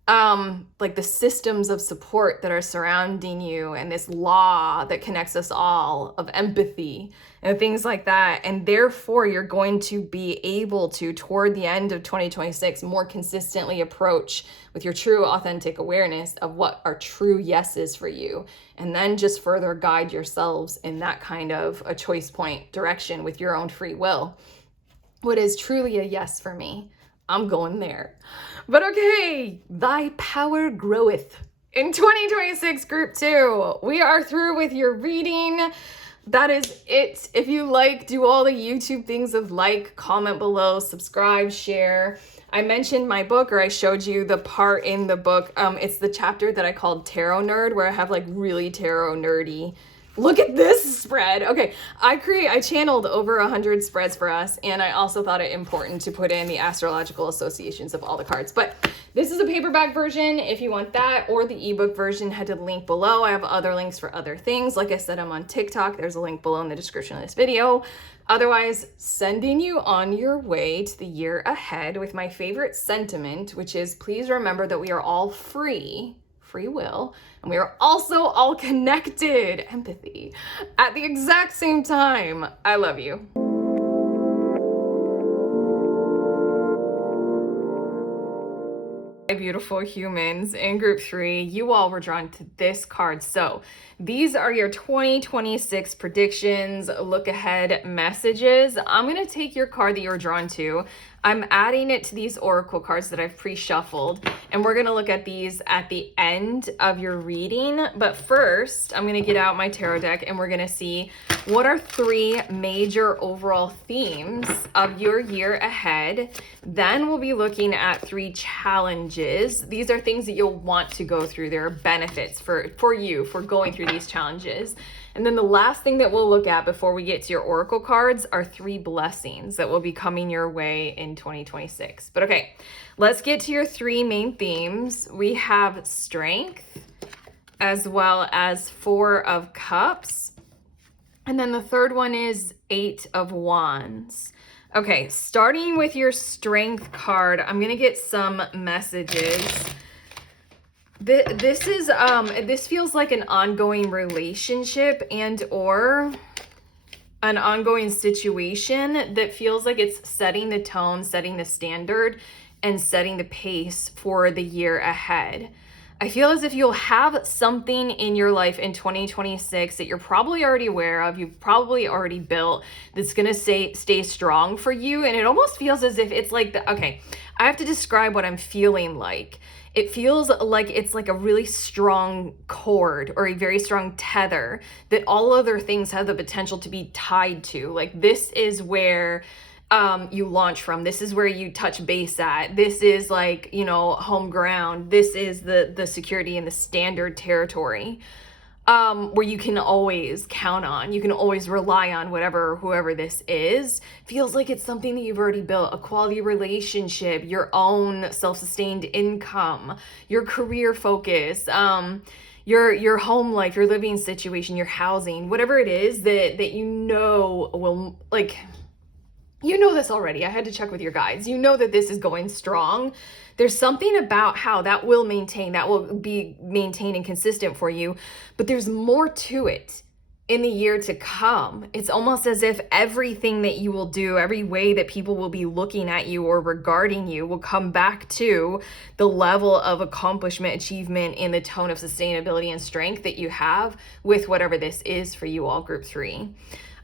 Like the systems of support that are surrounding you and this law that connects us all of empathy and things like that. And therefore you're going to be able to, toward the end of 2026, more consistently approach with your true authentic awareness of what are true yeses for you. And then just further guide yourselves in that kind of a choice point direction with your own free will. What is truly a yes for me? I'm going there. But okay, thy power groweth. In 2026 group 2, we are through with your reading. That is it. If you like, do all the YouTube things of like, comment below, subscribe, share. I mentioned my book, or I showed you the part in the book. It's the chapter that I called Tarot Nerd, where I have like really tarot nerdy. Look at this spread. Okay, I channeled over 100 spreads for us, and I also thought it important to put in the astrological associations of all the cards. But this is a paperback version. If you want that, or the ebook version, head to the link below. I have other links for other things. Like I said, I'm on TikTok. There's a link below in the description of this video. Otherwise, sending you on your way to the year ahead with my favorite sentiment, which is please remember that we are all free will, and we are also all connected, empathy, at the exact same time. I love you. my beautiful humans in group 3, you all were drawn to this card. So these are your 2026 predictions, look ahead messages. I'm going to take your card that you're drawn to. I'm adding it to these oracle cards that I've pre-shuffled, and we're going to look at these at the end of your reading. But first, I'm going to get out my tarot deck and we're going to see what are 3 major overall themes of your year ahead. Then we'll be looking at 3 challenges. These are things that you'll want to go through. There are benefits for you for going through these challenges. And then the last thing that we'll look at before we get to your oracle cards are 3 blessings that will be coming your way in 2026. But okay, let's get to your 3 main themes. We have strength, as well as 4 of cups. And then the third one is 8 of wands. Okay, starting with your strength card, I'm going to get some messages. This feels like an ongoing relationship and or an ongoing situation that feels like it's setting the tone, setting the standard, and setting the pace for the year ahead. I feel as if you'll have something in your life in 2026 that you're probably already aware of, you've probably already built, that's going to stay strong for you. And it almost feels as if it's like okay, I have to describe what I'm feeling like. It feels like it's like a really strong cord or a very strong tether that all other things have the potential to be tied to. Like this is where you launch from. This is where you touch base at. This is like, home ground. This is the security and the standard territory where you can always count on. You can always rely on whoever this is. Feels like it's something that you've already built, a quality relationship, your own self-sustained income, your career focus, your home life, your living situation, your housing, whatever it is that will like. You know this already. I had to check with your guides. You know that this is going strong. There's something about how that will be maintained and consistent for you, but there's more to it in the year to come. It's almost as if everything that you will do, every way that people will be looking at you or regarding you will come back to the level of accomplishment, achievement, and the tone of sustainability and strength that you have with whatever this is for you all, group 3.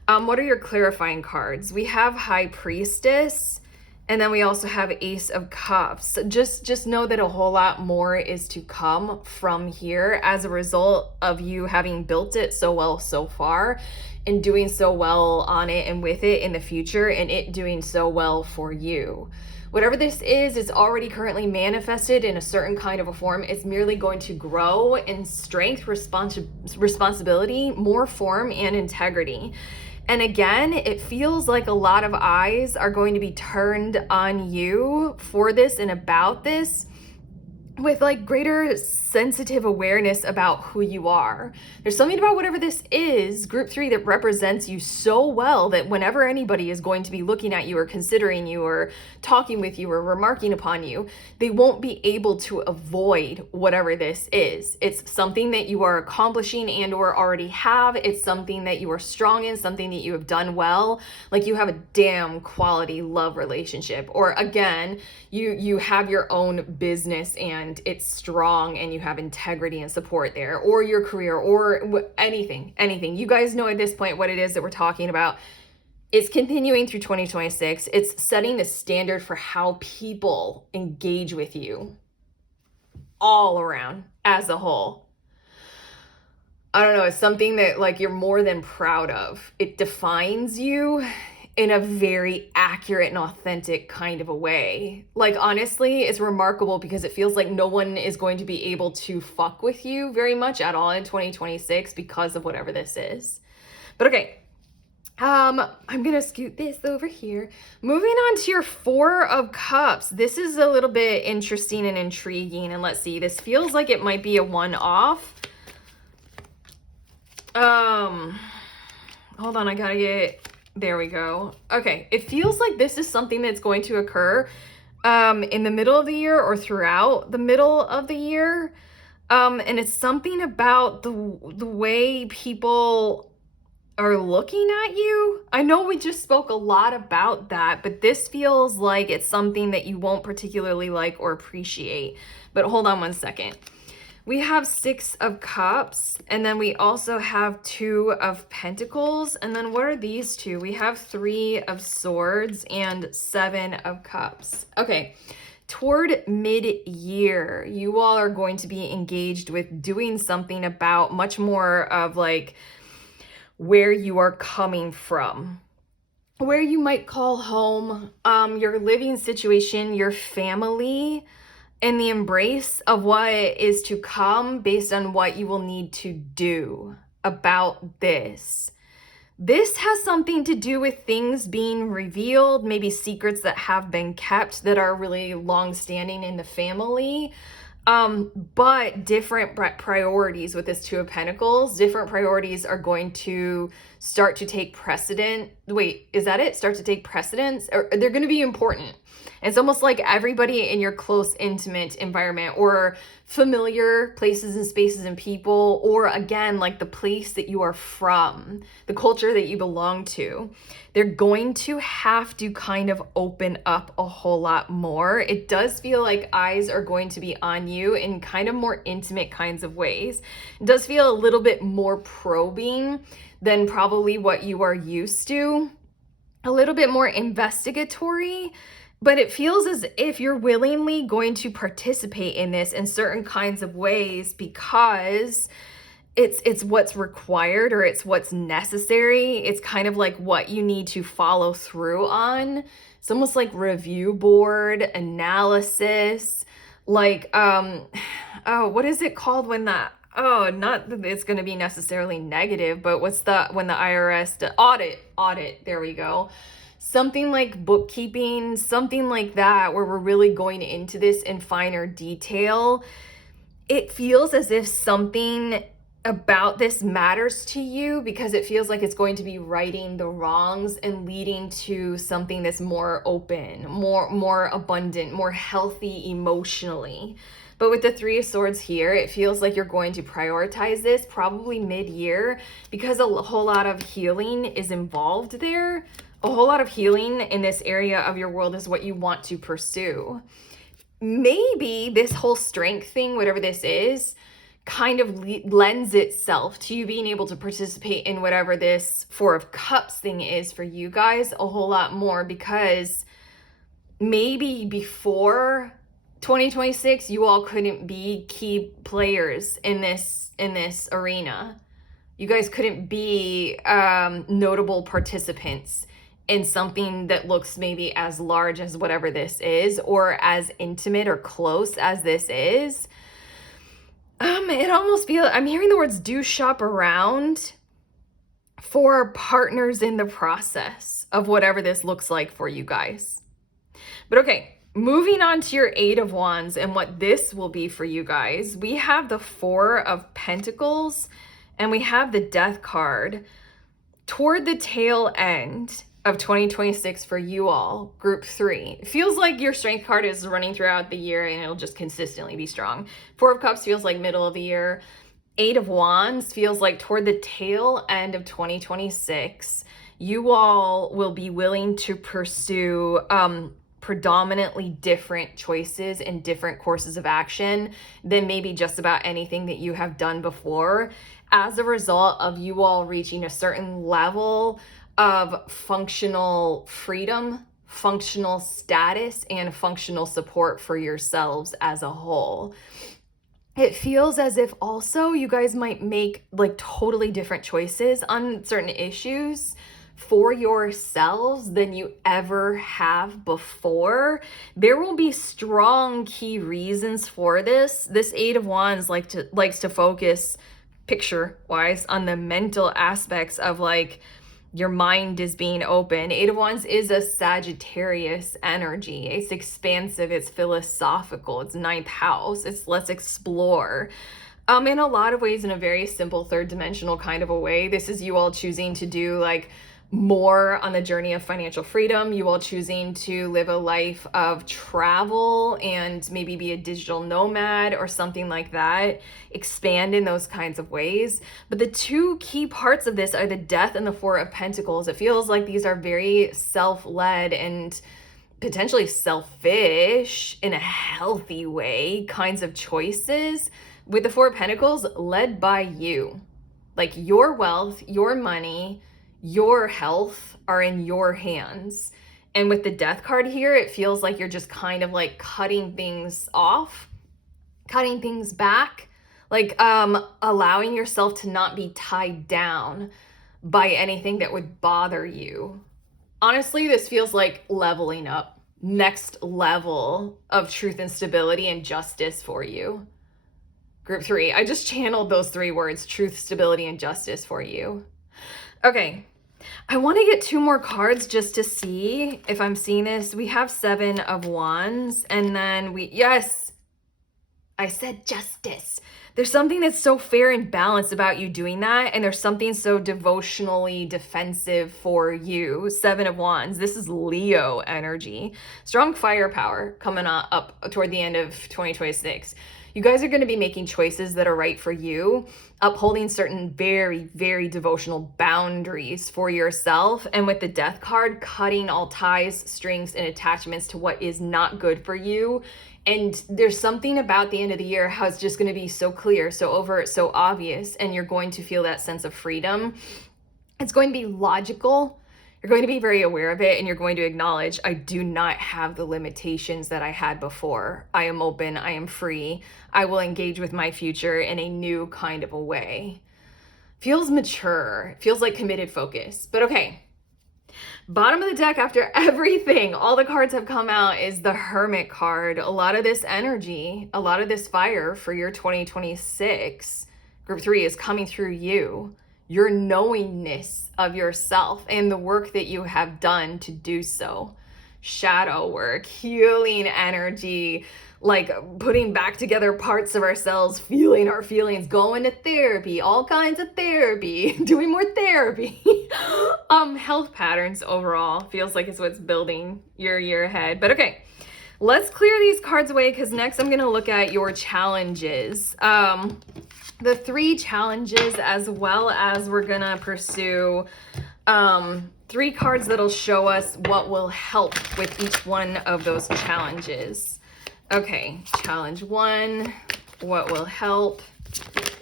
What are your clarifying cards? We have High Priestess, and then we also have Ace of Cups. Just know that a whole lot more is to come from here as a result of you having built it so well so far and doing so well on it and with it in the future, and it doing so well for you. Whatever this is, it's already currently manifested in a certain kind of a form. It's merely going to grow in strength, responsibility, more form, and integrity. And again, it feels like a lot of eyes are going to be turned on you for this and about this, with like greater sensitive awareness about who you are. There's something about whatever this is, group 3, that represents you so well that whenever anybody is going to be looking at you or considering you or talking with you or remarking upon you, they won't be able to avoid whatever this is. It's something that you are accomplishing and or already have. It's something that you are strong in, something that you have done well. Like you have a damn quality love relationship, or again, you have your own business and it's strong and you have integrity and support there, or your career, or anything. You guys know at this point what it is that we're talking about. It's continuing through 2026. It's setting the standard for how people engage with you all around as a whole. I don't know, it's something that like you're more than proud of. It defines you in a very accurate and authentic kind of a way. Like honestly, it's remarkable because it feels like no one is going to be able to fuck with you very much at all in 2026 because of whatever this is. But okay, I'm gonna scoot this over here. Moving on to your 4 of Cups. This is a little bit interesting and intriguing, and let's see, this feels like it might be a one-off. Hold on, I gotta get, there we go. Okay, it feels like this is something that's going to occur in the middle of the year or throughout the middle of the year. And it's something about the way people are looking at you. I know we just spoke a lot about that, but this feels like it's something that you won't particularly like or appreciate. But hold on one second. We have 6 of Cups, and then we also have 2 of Pentacles. And then what are these two? We have 3 of Swords and 7 of Cups. Okay, toward mid-year, you all are going to be engaged with doing something about much more of like where you are coming from, where you might call home, your living situation, your family, and the embrace of what is to come based on what you will need to do about this. This has something to do with things being revealed, maybe secrets that have been kept that are really long-standing in the family. But different priorities with this 2 of Pentacles. Different priorities are going to start to take precedent. Wait, is that it? Start to take precedence? Or they're going to be important. It's almost like everybody in your close, intimate environment or familiar places and spaces and people, or again, like the place that you are from, the culture that you belong to, they're going to have to kind of open up a whole lot more. It does feel like eyes are going to be on you in kind of more intimate kinds of ways. It does feel a little bit more probing than probably what you are used to, a little bit more investigatory. But it feels as if you're willingly going to participate in this in certain kinds of ways because it's what's required or it's what's necessary. It's kind of like what you need to follow through on. It's almost like review board, analysis, like oh, what is it called when that, oh, not that it's going to be necessarily negative, but what's the, when the IRS audit, there we go. Something like bookkeeping, something like that, where we're really going into this in finer detail. It feels as if something about this matters to you because it feels like it's going to be righting the wrongs and leading to something that's more open, more abundant, more healthy emotionally. But with the 3 of Swords here, it feels like you're going to prioritize this probably mid-year because a whole lot of healing is involved there. A whole lot of healing in this area of your world is what you want to pursue. Maybe this whole strength thing, whatever this is, kind of lends itself to you being able to participate in whatever this 4 of Cups thing is for you guys a whole lot more, because maybe before 2026 you all couldn't be key players in this arena. You guys couldn't be notable participants in something that looks maybe as large as whatever this is, or as intimate or close as this is. It almost feels, I'm hearing the words do shop around for partners in the process of whatever this looks like for you guys. But okay, moving on to your 8 of Wands and what this will be for you guys. We have the 4 of Pentacles and we have the Death card. Toward the tail end of 2026 for you all, group 3. It feels like your strength card is running throughout the year and it'll just consistently be strong. 4 of Cups feels like middle of the year. 8 of Wands feels like toward the tail end of 2026. You all will be willing to pursue predominantly different choices and different courses of action than maybe just about anything that you have done before, as a result of you all reaching a certain level of functional freedom, functional status, and functional support for yourselves as a whole. It feels as if also you guys might make like totally different choices on certain issues for yourselves than you ever have before. There will be strong key reasons for this. This 8 of Wands likes to focus picture wise on the mental aspects of like your mind is being open. 8 of Wands is a Sagittarius energy. It's expansive, it's philosophical, it's 9th house, it's let's explore. In a lot of ways, in a very simple 3rd dimensional kind of a way. This is you all choosing to do like more on the journey of financial freedom, you all choosing to live a life of travel and maybe be a digital nomad or something like that, expand in those kinds of ways. But the two key parts of this are the Death and the Four of Pentacles. It feels like these are very self-led and potentially selfish in a healthy way kinds of choices, with the Four of Pentacles led by you. Like your wealth, your money, your health are in your hands. And with the Death card here, it feels like you're just kind of like cutting things off, cutting things back, like allowing yourself to not be tied down by anything that would bother you. Honestly, this feels like leveling up, next level of truth and stability and justice for you. Group 3, I just channeled those 3 words, truth, stability, and justice for you. Okay, I want to get 2 more cards just to see if I'm seeing this. We have 7 of Wands, and then yes, I said justice. There's something that's so fair and balanced about you doing that, and there's something so devotionally defensive for you. 7 of Wands. This is Leo energy. Strong firepower coming up toward the end of 2026. You guys are going to be making choices that are right for you, upholding certain very, very devotional boundaries for yourself. And with the Death card, cutting all ties, strings, and attachments to what is not good for you. And there's something about the end of the year how it's just going to be so clear, so overt, so obvious, and you're going to feel that sense of freedom. It's going to be logical. You're going to be very aware of it, and you're going to acknowledge, I do not have the limitations that I had before. I am open, I am free. I will engage with my future in a new kind of a way. Feels mature, feels like committed focus. But okay, bottom of the deck after everything, all the cards have come out, is the Hermit card. A lot of this energy, a lot of this fire for your 2026, Group 3, is coming through you. Your knowingness of yourself and the work that you have done to do so. Shadow work, healing energy, like putting back together parts of ourselves, feeling our feelings, going to therapy, all kinds of therapy, doing more therapy. Health patterns overall feels like it's what's building your year ahead. But okay, let's clear these cards away, because next I'm going to look at your challenges. The 3 challenges, as well as we're going to pursue 3 cards that'll show us what will help with each one of those challenges. Okay, challenge 1, what will help?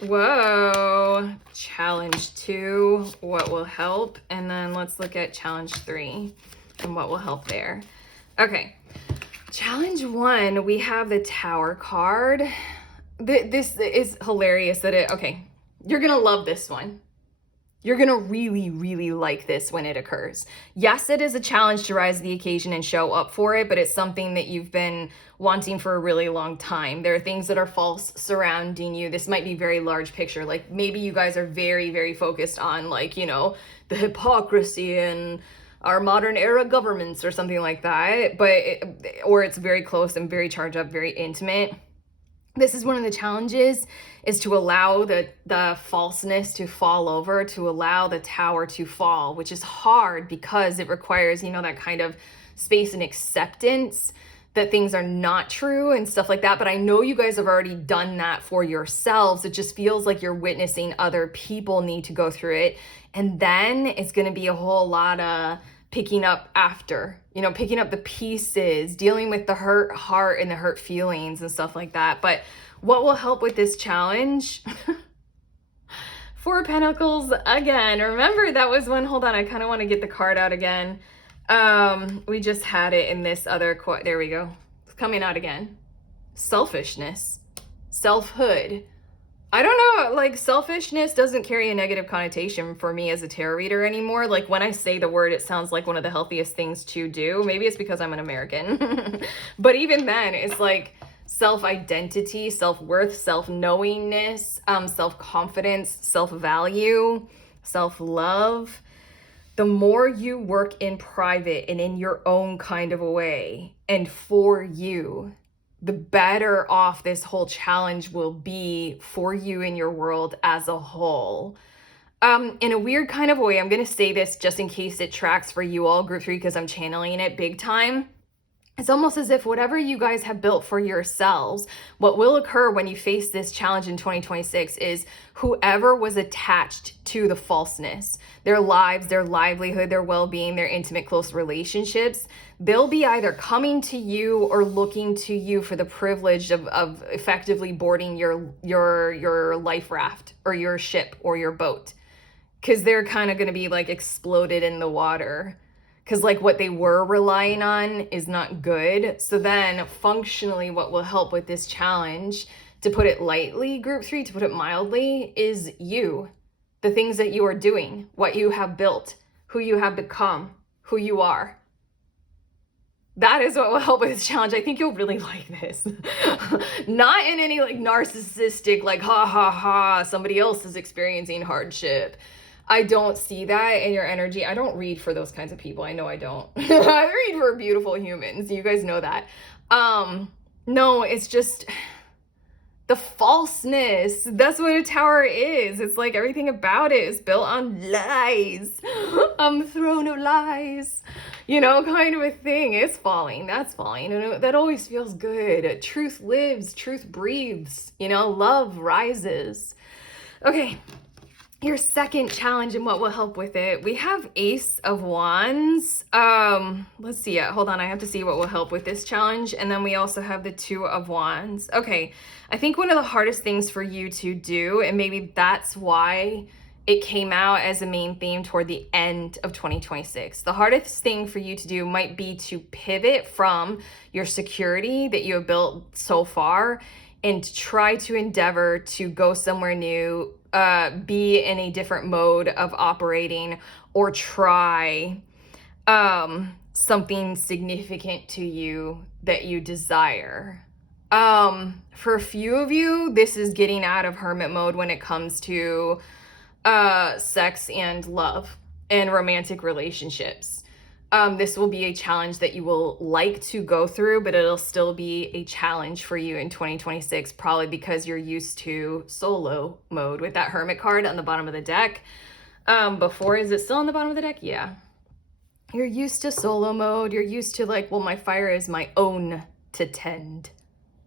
Whoa. Challenge 2, what will help? And then let's look at challenge 3 and what will help there. Okay, challenge 1, we have the Tower card. This is hilarious that okay, you're gonna love this one. You're gonna really, really like this when it occurs. Yes, it is a challenge to rise to the occasion and show up for it, but it's something that you've been wanting for a really long time. There are things that are false surrounding you. This might be very large picture. Like maybe you guys are very, very focused on, like, you know, the hypocrisy and our modern era governments or something like that, or it's very close and very charged up, very intimate. This is one of the challenges, is to allow the falseness to fall over, to allow the tower to fall, which is hard because it requires, you know, that kind of space and acceptance that things are not true and stuff like that. But I know you guys have already done that for yourselves. It just feels like you're witnessing other people need to go through it. And then it's going to be a whole lot of picking up after, you know, picking up the pieces, dealing with the hurt heart and the hurt feelings and stuff like that. But what will help with this challenge? 4 Pentacles again. Remember that was one, hold on, I kind of want to get the card out again. We just had it in this other quote. There we go. It's coming out again. Selfishness, selfhood. I don't know, like selfishness doesn't carry a negative connotation for me as a tarot reader anymore. Like when I say the word, it sounds like one of the healthiest things to do. Maybe it's because I'm an American. But even then, it's like self-identity, self-worth, self-knowingness, self-confidence, self-value, self-love. The more you work in private and in your own kind of a way and for you, the better off this whole challenge will be for you in your world as a whole. In a weird kind of way, I'm going to say this just in case it tracks for you all, group 3, because I'm channeling it big time. It's almost as if whatever you guys have built for yourselves, what will occur when you face this challenge in 2026 is whoever was attached to the falseness, their lives, their livelihood, their well-being, their intimate, close relationships, they'll be either coming to you or looking to you for the privilege of effectively boarding your life raft or your ship or your boat. Because they're kind of going to be like exploded in the water. Because like what they were relying on is not good. So then functionally what will help with this challenge, to put it lightly, group 3, to put it mildly, is you. The things that you are doing, what you have built, who you have become, who you are. That is what will help with this challenge. I think you'll really like this. Not in any like narcissistic, like ha ha ha, somebody else is experiencing hardship. I don't see that in your energy. I don't read for those kinds of people. I know I don't. I read for beautiful humans. You guys know that. No, it's just the falseness. That's what a tower is. It's like everything about it is built on lies. Throne of lies. You know, kind of a thing. It's falling. That's falling. And that always feels good. Truth lives. Truth breathes. You know, love rises. Okay. Your second challenge and what will help with it. We have Ace of Wands. Let's see it. Hold on. I have to see what will help with this challenge. And then we also have the Two of Wands. Okay. I think one of the hardest things for you to do, and maybe that's why it came out as a main theme toward the end of 2026. The hardest thing for you to do might be to pivot from your security that you have built so far and try to endeavor to go somewhere new, be in a different mode of operating, or try something significant to you that you desire. For a few of you, this is getting out of hermit mode when it comes to sex and love and romantic relationships. This will be a challenge that you will like to go through, but it'll still be a challenge for you in 2026, probably because you're used to solo mode with that hermit card on the bottom of the deck. Before, is it still on the bottom of the deck? Yeah. You're used to solo mode. You're used to like, well, my fire is my own to tend.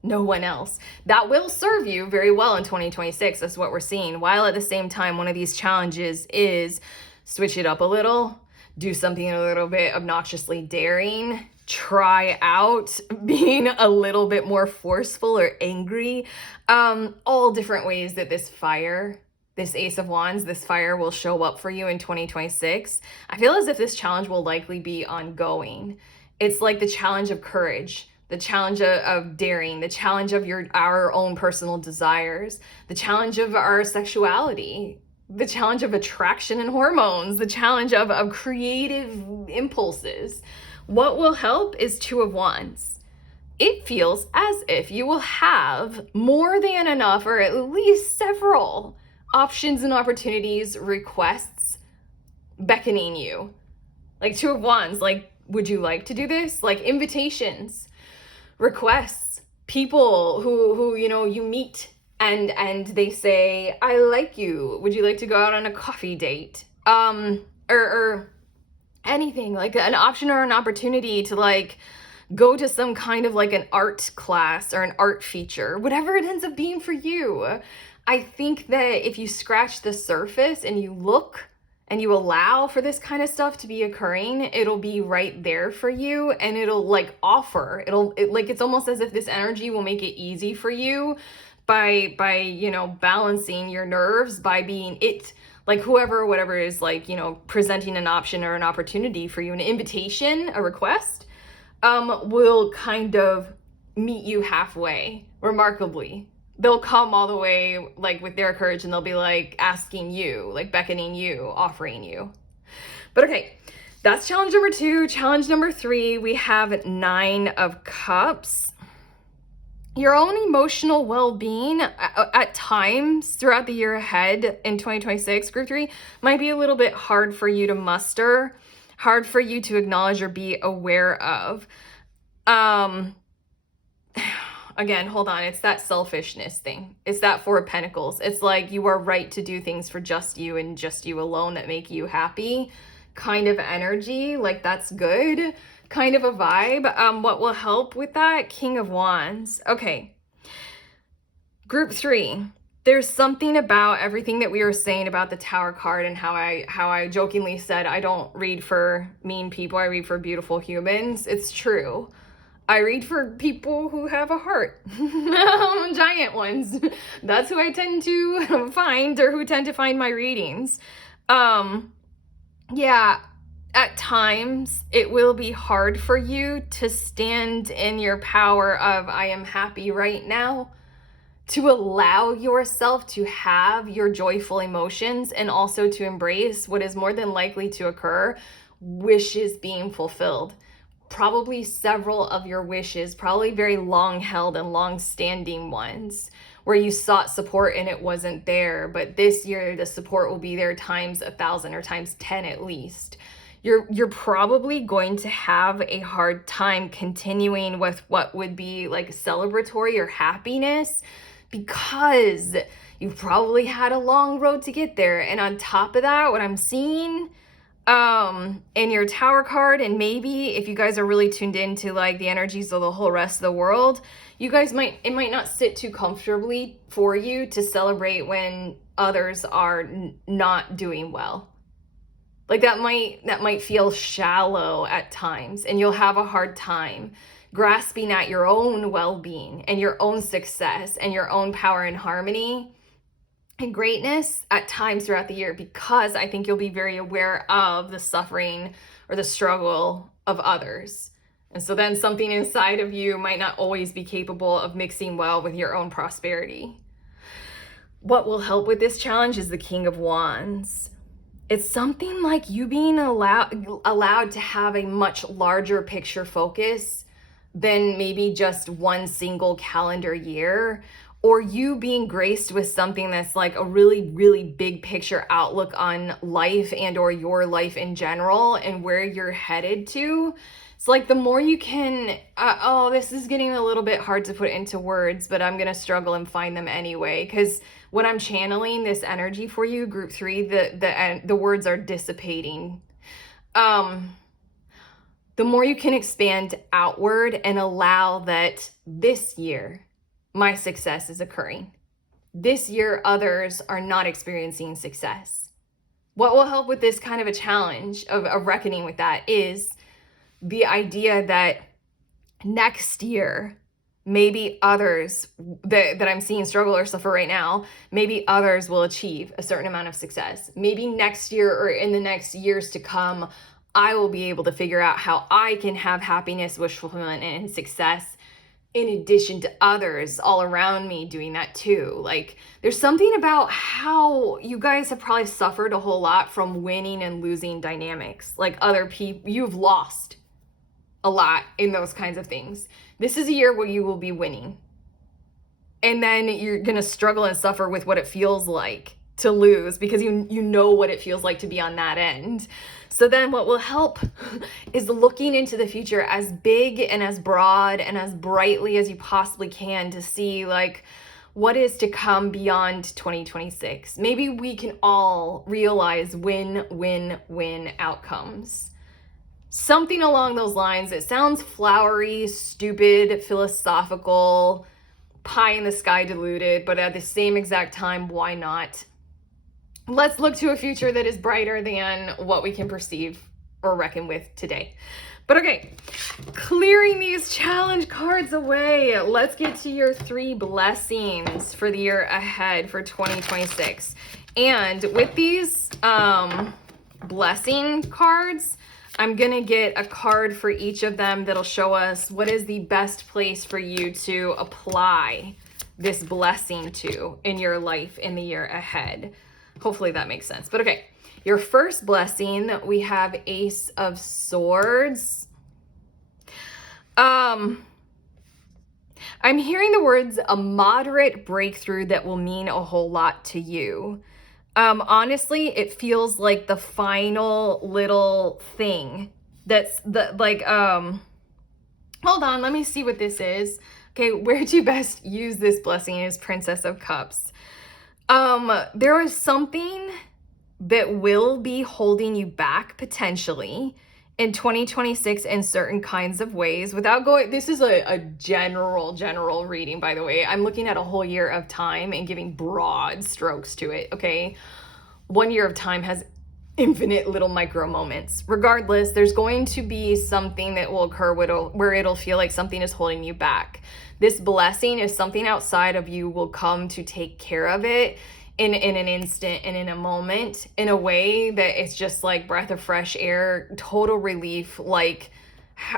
No one else. That will serve you very well in 2026. That's what we're seeing. While at the same time, one of these challenges is switch it up a little, do something a little bit obnoxiously daring, try out being a little bit more forceful or angry. All different ways that this fire, this Ace of Wands, this fire will show up for you in 2026. I feel as if this challenge will likely be ongoing. It's like the challenge of courage, the challenge of daring, the challenge of our own personal desires, the challenge of our sexuality, the challenge of attraction and hormones, the challenge of creative impulses. What will help is Two of Wands. It feels as if you will have more than enough, or at least several options and opportunities, requests beckoning you. Like Two of Wands, like, would you like to do this? Like invitations, requests, people who you know, you meet and they say, I like you. Would you like to go out on a coffee date? Or anything, like an option or an opportunity to like go to some kind of like an art class or an art feature, whatever it ends up being for you. I think that if you scratch the surface and you look and you allow for this kind of stuff to be occurring, it'll be right there for you, and it'll like offer, it's almost as if this energy will make it easy for you by you know, balancing your nerves, by being it, like whoever, whatever is like, you know, presenting an option or an opportunity for you, an invitation, a request, will kind of meet you halfway, remarkably. They'll come all the way like with their courage, and they'll be like asking you, like beckoning you, offering you. But okay, that's challenge number 2. Challenge number 3, we have Nine of Cups. Your own emotional well-being at times throughout the year ahead in 2026, group 3, might be a little bit hard for you to muster, hard for you to acknowledge or be aware of. again, hold on. It's that selfishness thing. It's that Four of Pentacles. It's like you are right to do things for just you and just you alone that make you happy kind of energy. Like that's good kind of a vibe. What will help with that? King of Wands. Okay. Group 3. There's something about everything that we were saying about the Tower card and how I jokingly said I don't read for mean people, I read for beautiful humans. It's true. I read for people who have a heart. Giant ones. That's who I tend to find, or who tend to find my readings. Yeah, at times it will be hard for you to stand in your power of I am happy right now, to allow yourself to have your joyful emotions and also to embrace what is more than likely to occur, wishes being fulfilled. Probably several of your wishes, probably very long held and long standing ones, where you sought support and it wasn't there. But this year, the support will be there times 1,000 or times 10 at least. You're probably going to have a hard time continuing with what would be like celebratory or happiness, because you've probably had a long road to get there. And on top of that, what I'm seeing in your Tower card, and maybe if you guys are really tuned into like the energies of the whole rest of the world, you guys it might not sit too comfortably for you to celebrate when others are not doing well. Like that might feel shallow at times, and you'll have a hard time grasping at your own well-being and your own success and your own power and harmony and greatness at times throughout the year, because I think you'll be very aware of the suffering or the struggle of others. And so then something inside of you might not always be capable of mixing well with your own prosperity. What will help with this challenge is the King of Wands. It's something like you being allowed to have a much larger picture focus than maybe just one single calendar year, or you being graced with something that's like a really, really big picture outlook on life and or your life in general and where you're headed to. It's like the more you can, this is getting a little bit hard to put into words, but I'm going to struggle and find them anyway, because when I'm channeling this energy for you, group 3, the words are dissipating. The more you can expand outward and allow that this year, my success is occurring. This year, others are not experiencing success. What will help with this kind of a challenge of reckoning with that is the idea that next year, maybe others that I'm seeing struggle or suffer right now, maybe others will achieve a certain amount of success. Maybe next year or in the next years to come, I will be able to figure out how I can have happiness, wish fulfillment, and success in addition to others all around me doing that too. Like there's something about how you guys have probably suffered a whole lot from winning and losing dynamics. Like other people, you've lost a lot in those kinds of things. This is a year where you will be winning. And then you're going to struggle and suffer with what it feels like to lose, because you know what it feels like to be on that end. So then what will help is looking into the future as big and as broad and as brightly as you possibly can to see like what is to come beyond 2026. Maybe we can all realize win-win-win outcomes. Something along those lines. It sounds flowery, stupid, philosophical, pie in the sky diluted, but at the same exact time, why not? Let's look to a future that is brighter than what we can perceive or reckon with today. But okay, clearing these challenge cards away, let's get to your 3 blessings for the year ahead for 2026. And with these blessing cards, I'm gonna get a card for each of them that'll show us what is the best place for you to apply this blessing to in your life in the year ahead. Hopefully that makes sense. But okay, your first blessing, we have Ace of Swords. I'm hearing the words a moderate breakthrough that will mean a whole lot to you. Honestly, it feels like the final little thing that's Hold on, let me see what this is. Okay, where to best use this blessing is Princess of Cups. There is something that will be holding you back potentially in 2026 in certain kinds of ways without going. This is a general reading, by the way. I'm looking at a whole year of time and giving broad strokes to it, okay? 1 year of time has infinite little micro moments. Regardless, there's going to be something that will occur where it'll feel like something is holding you back. This blessing is something outside of you will come to take care of it in an instant and in a moment, in a way that it's just like breath of fresh air, total relief, like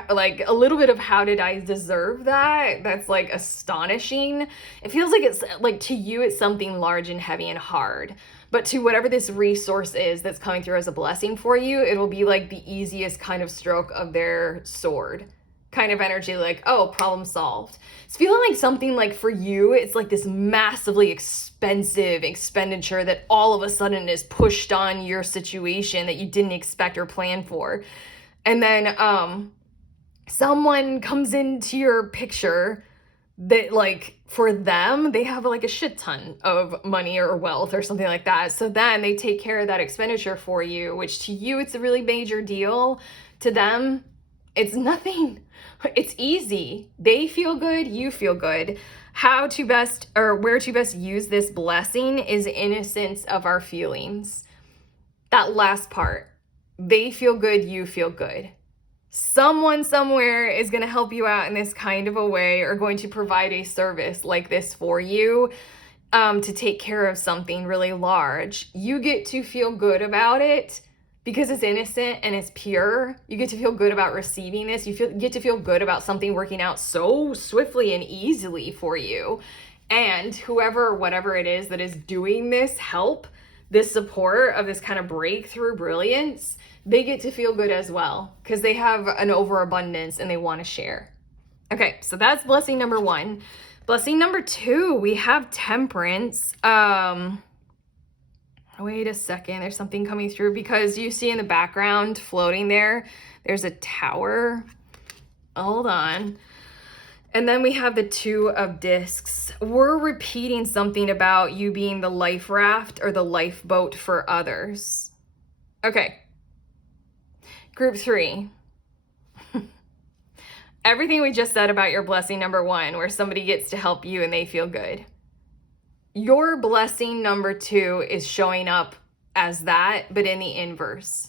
a little bit of how did I deserve that? That's like astonishing. It feels like it's like to you it's something large and heavy and hard. But to whatever this resource is that's coming through as a blessing for you, it'll be like the easiest kind of stroke of their sword kind of energy, like, oh, problem solved. It's feeling like something like for you, it's like this massively expensive expenditure that all of a sudden is pushed on your situation that you didn't expect or plan for. And then someone comes into your picture that like for them they have like a shit ton of money or wealth or something like that, so then they take care of that expenditure for you, which to you it's a really major deal. To them it's nothing. It's easy. They feel good, you feel good. How to best or where to best use this blessing is innocence of our feelings. That last part, they feel good, you feel good. Someone somewhere is going to help you out in this kind of a way, or going to provide a service like this for you, to take care of something really large. You get to feel good about it because it's innocent and it's pure. You get to feel good about receiving this. Get to feel good about something working out so swiftly and easily for you. And whoever, whatever it is that is doing this help, this support of this kind of breakthrough brilliance, they get to feel good as well because they have an overabundance and they want to share. Okay, so that's blessing number 1. Blessing number 2, we have Temperance. Wait a second, there's something coming through because you see in the background floating there's a tower. Hold on. And then we have the 2 of discs. We're repeating something about you being the life raft or the lifeboat for others. Okay. Group 3. Everything we just said about your blessing number 1, where somebody gets to help you and they feel good. Your blessing number 2 is showing up as that, but in the inverse.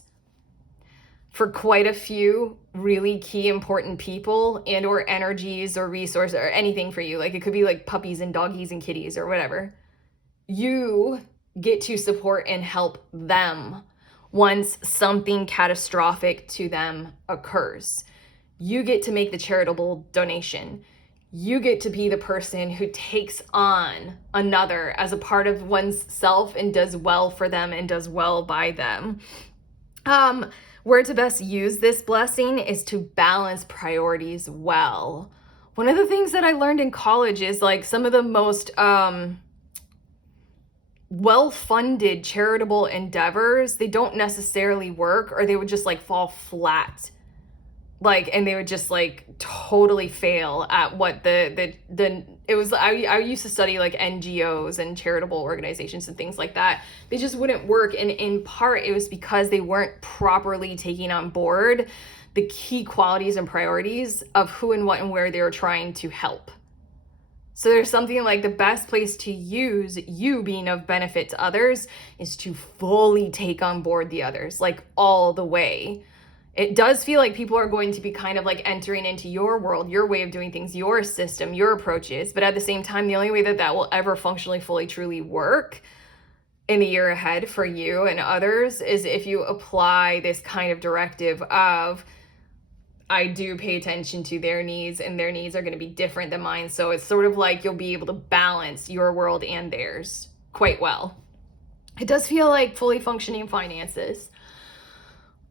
For quite a few really key important people and or energies or resources or anything for you, like it could be like puppies and doggies and kitties or whatever, you get to support and help them once something catastrophic to them occurs. You get to make the charitable donation. You get to be the person who takes on another as a part of one's self and does well for them and does well by them. Where to best use this blessing is to balance priorities well. One of the things that I learned in college is like some of the most well-funded charitable endeavors, they don't necessarily work, or they would just like fall flat. Like, and they would just like totally fail at what it was. I used to study like NGOs and charitable organizations and things like that. They just wouldn't work. And in part, it was because they weren't properly taking on board the key qualities and priorities of who and what and where they were trying to help. So there's something like the best place to use you being of benefit to others is to fully take on board the others, like all the way. It does feel like people are going to be kind of like entering into your world, your way of doing things, your system, your approaches. But at the same time, the only way that will ever functionally, fully, truly work in the year ahead for you and others is if you apply this kind of directive of, I do pay attention to their needs and their needs are going to be different than mine. So it's sort of like you'll be able to balance your world and theirs quite well. It does feel like fully functioning finances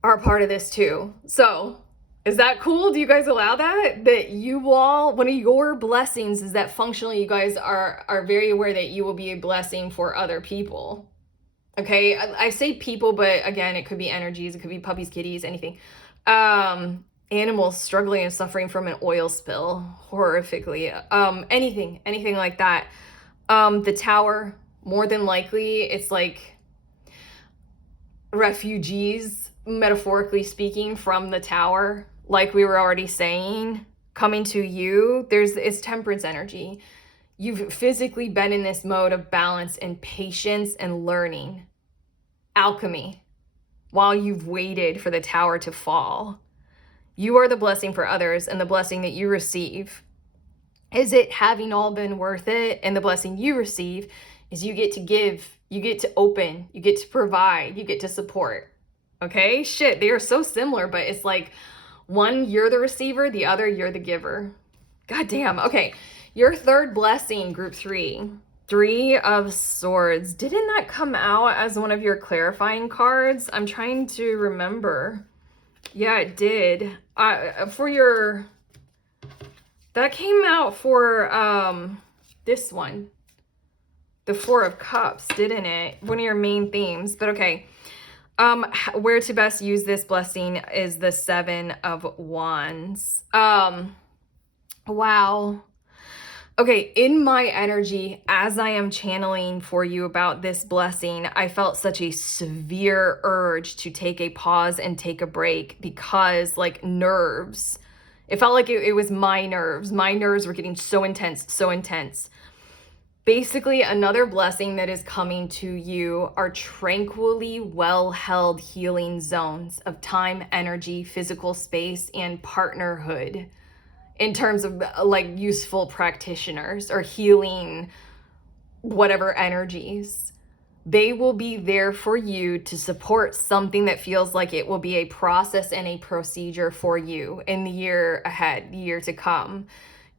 are part of this too. So is that cool? Do you guys allow that? That you all, one of your blessings is that functionally you guys are very aware that you will be a blessing for other people. Okay, I say people, but again, it could be energies, it could be puppies, kitties, anything. animals struggling and suffering from an oil spill horrifically. Anything like that. The tower, more than likely, it's like refugees, metaphorically speaking, from the tower, like we were already saying, coming to you. It's temperance energy. You've physically been in this mode of balance and patience and learning, alchemy, while you've waited for the tower to fall. You are the blessing for others, and the blessing that you receive, is it having all been worth it? And the blessing you receive is you get to give, you get to open, you get to provide, you get to support. Okay? Shit, they are so similar, but it's like one, you're the receiver, the other, you're the giver. God damn. Okay. Your third blessing, group 3. 3 of Swords. Didn't that come out as one of your clarifying cards? I'm trying to remember. Yeah, it did. That came out for this one. The 4 of Cups, didn't it? One of your main themes. But okay. Where to best use this blessing is the 7 of Wands. Wow. Okay, in my energy, as I am channeling for you about this blessing, I felt such a severe urge to take a pause and take a break because, like, nerves. It felt like it was my nerves. My nerves were getting so intense, so intense. Basically, another blessing that is coming to you are tranquilly well-held healing zones of time, energy, physical space, and partnerhood. In terms of like useful practitioners or healing whatever energies, they will be there for you to support something that feels like it will be a process and a procedure for you in the year ahead, the year to come.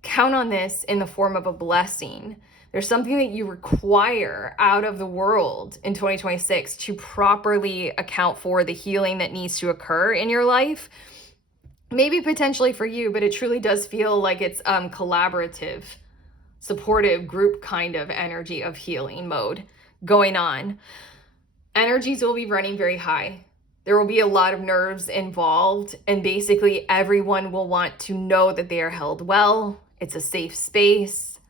Count on this in the form of a blessing. There's something that you require out of the world in 2026 to properly account for the healing that needs to occur in your life. Maybe potentially for you, but it truly does feel like it's collaborative, supportive group kind of energy of healing mode going on. Energies will be running very high. There will be a lot of nerves involved, and basically everyone will want to know that they are held well. It's a safe space.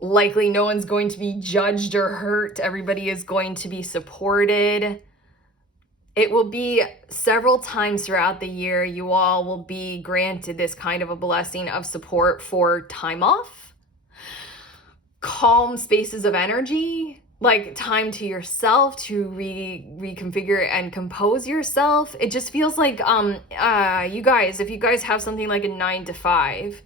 Likely no one's going to be judged or hurt. Everybody is going to be supported. It will be several times throughout the year, you all will be granted this kind of a blessing of support for time off, calm spaces of energy, like time to yourself to reconfigure and compose yourself. It just feels like, you guys, if you guys have something like a 9 to 5,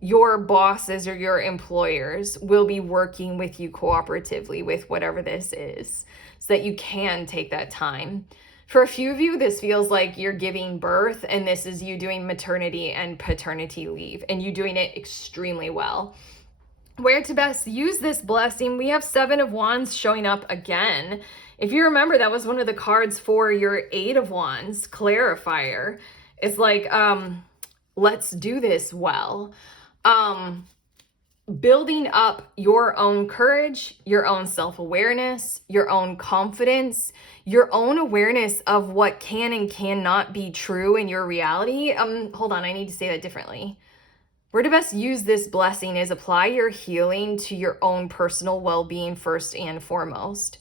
your bosses or your employers will be working with you cooperatively with whatever this is so that you can take that time. For a few of you, this feels like you're giving birth, and this is you doing maternity and paternity leave, and you doing it extremely well. Where to best use this blessing, we have 7 of Wands showing up again. If you remember, that was one of the cards for your 8 of Wands, clarifier. It's like, let's do this well. Building up your own courage, your own self-awareness, your own confidence, your own awareness of what can and cannot be true in your reality. Hold on, I need to say that differently. Where to best use this blessing is apply your healing to your own personal well-being first and foremost.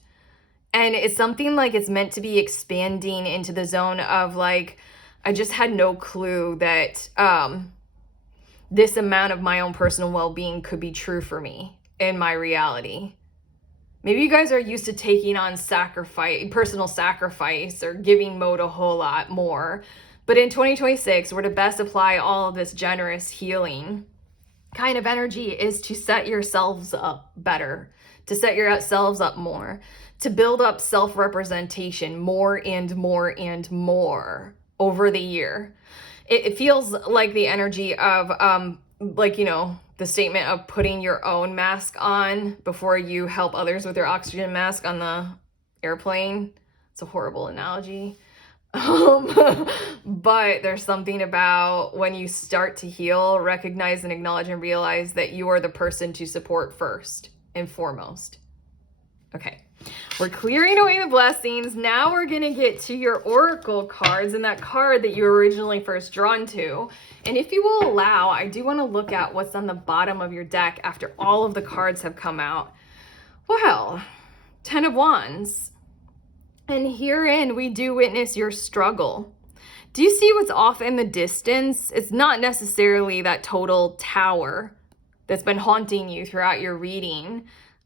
And it's something like it's meant to be expanding into the zone of like, I just had no clue that, this amount of my own personal well-being could be true for me in my reality. Maybe you guys are used to taking on personal sacrifice or giving mode a whole lot more. But in 2026, we're to best apply all of this generous healing kind of energy is to set yourselves up better, to set yourselves up more, to build up self-representation more and more and more over the year. It feels like the energy of, like, you know, the statement of putting your own mask on before you help others with their oxygen mask on the airplane. It's a horrible analogy. But there's something about when you start to heal, recognize and acknowledge and realize that you are the person to support first and foremost. Okay. We're clearing away the blessings. Now we're going to get to your oracle cards and that card that you were originally first drawn to. And if you will allow, I do want to look at what's on the bottom of your deck after all of the cards have come out. Well, 10 of Wands. And herein we do witness your struggle. Do you see what's off in the distance? It's not necessarily that total tower that's been haunting you throughout your reading.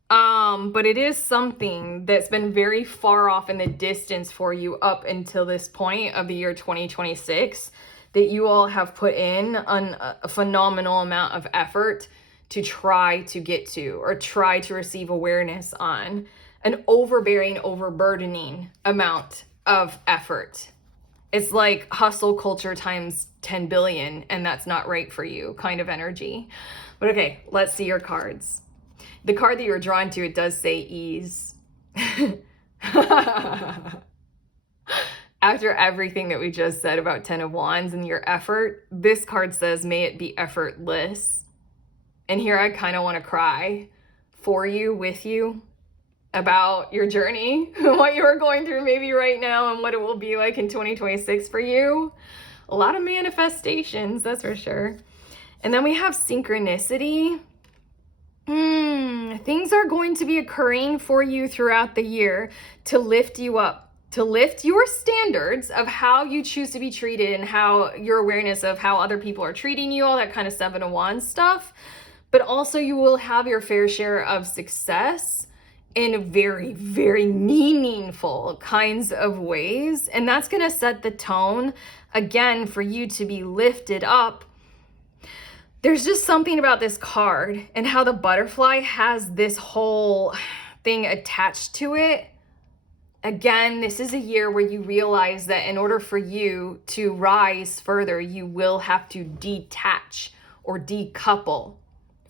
But it is something that's been very far off in the distance for you up until this point of the year 2026 that you all have put in a phenomenal amount of effort to try to get to or try to receive awareness on. An overbearing, overburdening amount of effort. It's like hustle culture times 10 billion, and that's not right for you kind of energy. But okay, let's see your cards. The card that you're drawn to, it does say ease. After everything that we just said about 10 of Wands and your effort, this card says, may it be effortless. And here I kind of want to cry for you, with you, about your journey, what you are going through maybe right now and what it will be like in 2026 for you. A lot of manifestations, that's for sure. And then we have synchronicity. Things are going to be occurring for you throughout the year to lift you up, to lift your standards of how you choose to be treated and how your awareness of how other people are treating you, all that kind of 7 of Wands stuff. But also you will have your fair share of success in very, very meaningful kinds of ways. And that's going to set the tone, again, for you to be lifted up. There's just something about this card and how the butterfly has this whole thing attached to it. Again, this is a year where you realize that in order for you to rise further, you will have to detach or decouple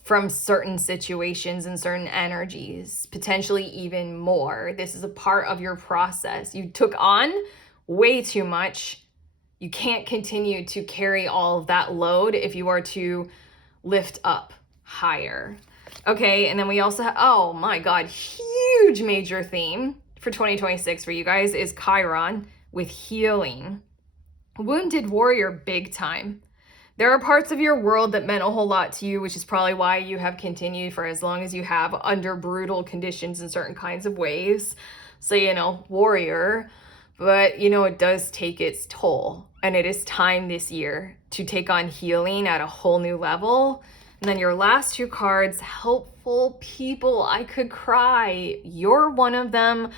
from certain situations and certain energies, potentially even more. This is a part of your process. You took on way too much. You can't continue to carry all of that load if you are to lift up higher. Okay, and then we also have, oh my God, huge major theme for 2026 for you guys is Chiron with healing. Wounded warrior big time. There are parts of your world that meant a whole lot to you, which is probably why you have continued for as long as you have under brutal conditions in certain kinds of ways. So, warrior, but it does take its toll, and it is time this year to take on healing at a whole new level. And then your last 2 cards, helpful people. I could cry. You're one of them.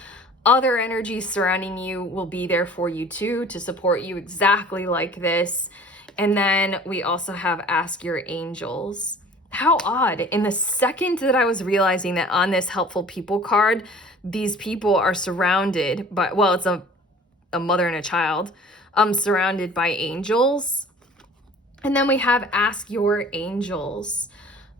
Other energies surrounding you will be there for you too, to support you exactly like this. And then we also have ask your angels. How odd. In the second that I was realizing that on this helpful people card, these people are surrounded by, well, it's a mother and a child, surrounded by angels. And then we have ask your angels.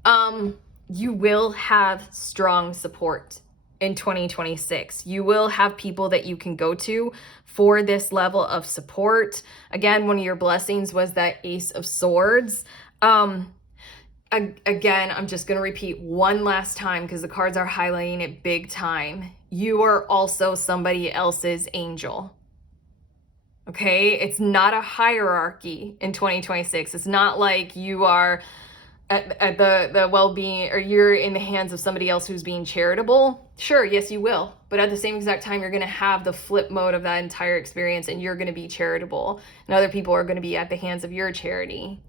You will have strong support in 2026. You will have people that you can go to for this level of support. Again, one of your blessings was that Ace of Swords. Again, I'm just going to repeat one last time because the cards are highlighting it big time. You are also somebody else's angel. Okay? It's not a hierarchy in 2026. It's not like you are at the well-being, or you're in the hands of somebody else who's being charitable. Sure, yes, you will. But at the same exact time, you're going to have the flip mode of that entire experience, and you're going to be charitable, and other people are going to be at the hands of your charity.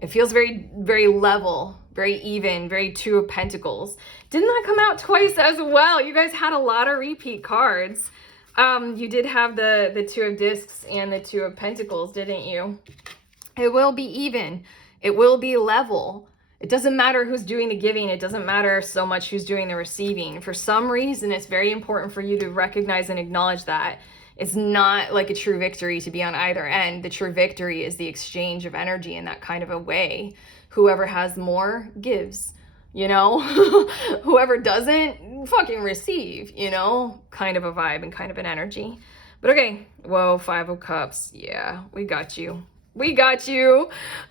It feels very, very level, very even, very 2 of Pentacles. Didn't that come out twice as well? You guys had a lot of repeat cards. You did have the 2 of Discs and the 2 of Pentacles, didn't you? It will be even. It will be level. It doesn't matter who's doing the giving. It doesn't matter so much who's doing the receiving. For some reason, it's very important for you to recognize and acknowledge that. It's not like a true victory to be on either end. The true victory is the exchange of energy in that kind of a way. Whoever has more gives, Whoever doesn't, fucking receive, Kind of a vibe and kind of an energy. But okay, whoa, 5 of Cups. Yeah, we got you. We got you.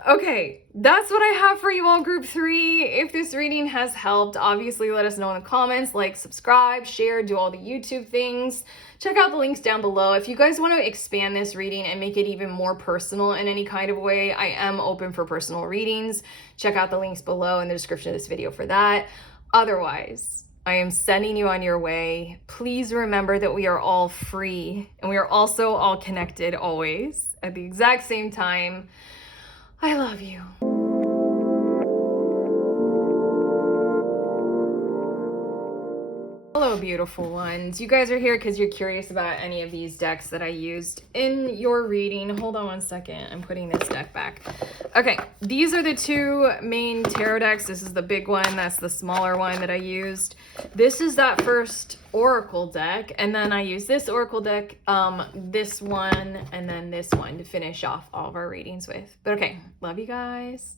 Okay, that's what I have for you all, group 3. If this reading has helped, obviously let us know in the comments. Like, subscribe, share, do all the YouTube things. Check out the links down below. If you guys want to expand this reading and make it even more personal in any kind of way, I am open for personal readings. Check out the links below in the description of this video for that. Otherwise, I am sending you on your way. Please remember that we are all free and we are also all connected always at the exact same time. I love you. Hello, beautiful ones. You guys are here because you're curious about any of these decks that I used in your reading. Hold on one second. I'm putting this deck back. Okay, these are the 2 main tarot decks. This is the big one. That's the smaller one that I used. This is that first oracle deck, and then I use this oracle deck, this one, and then this one to finish off all of our readings with. But okay, love you guys.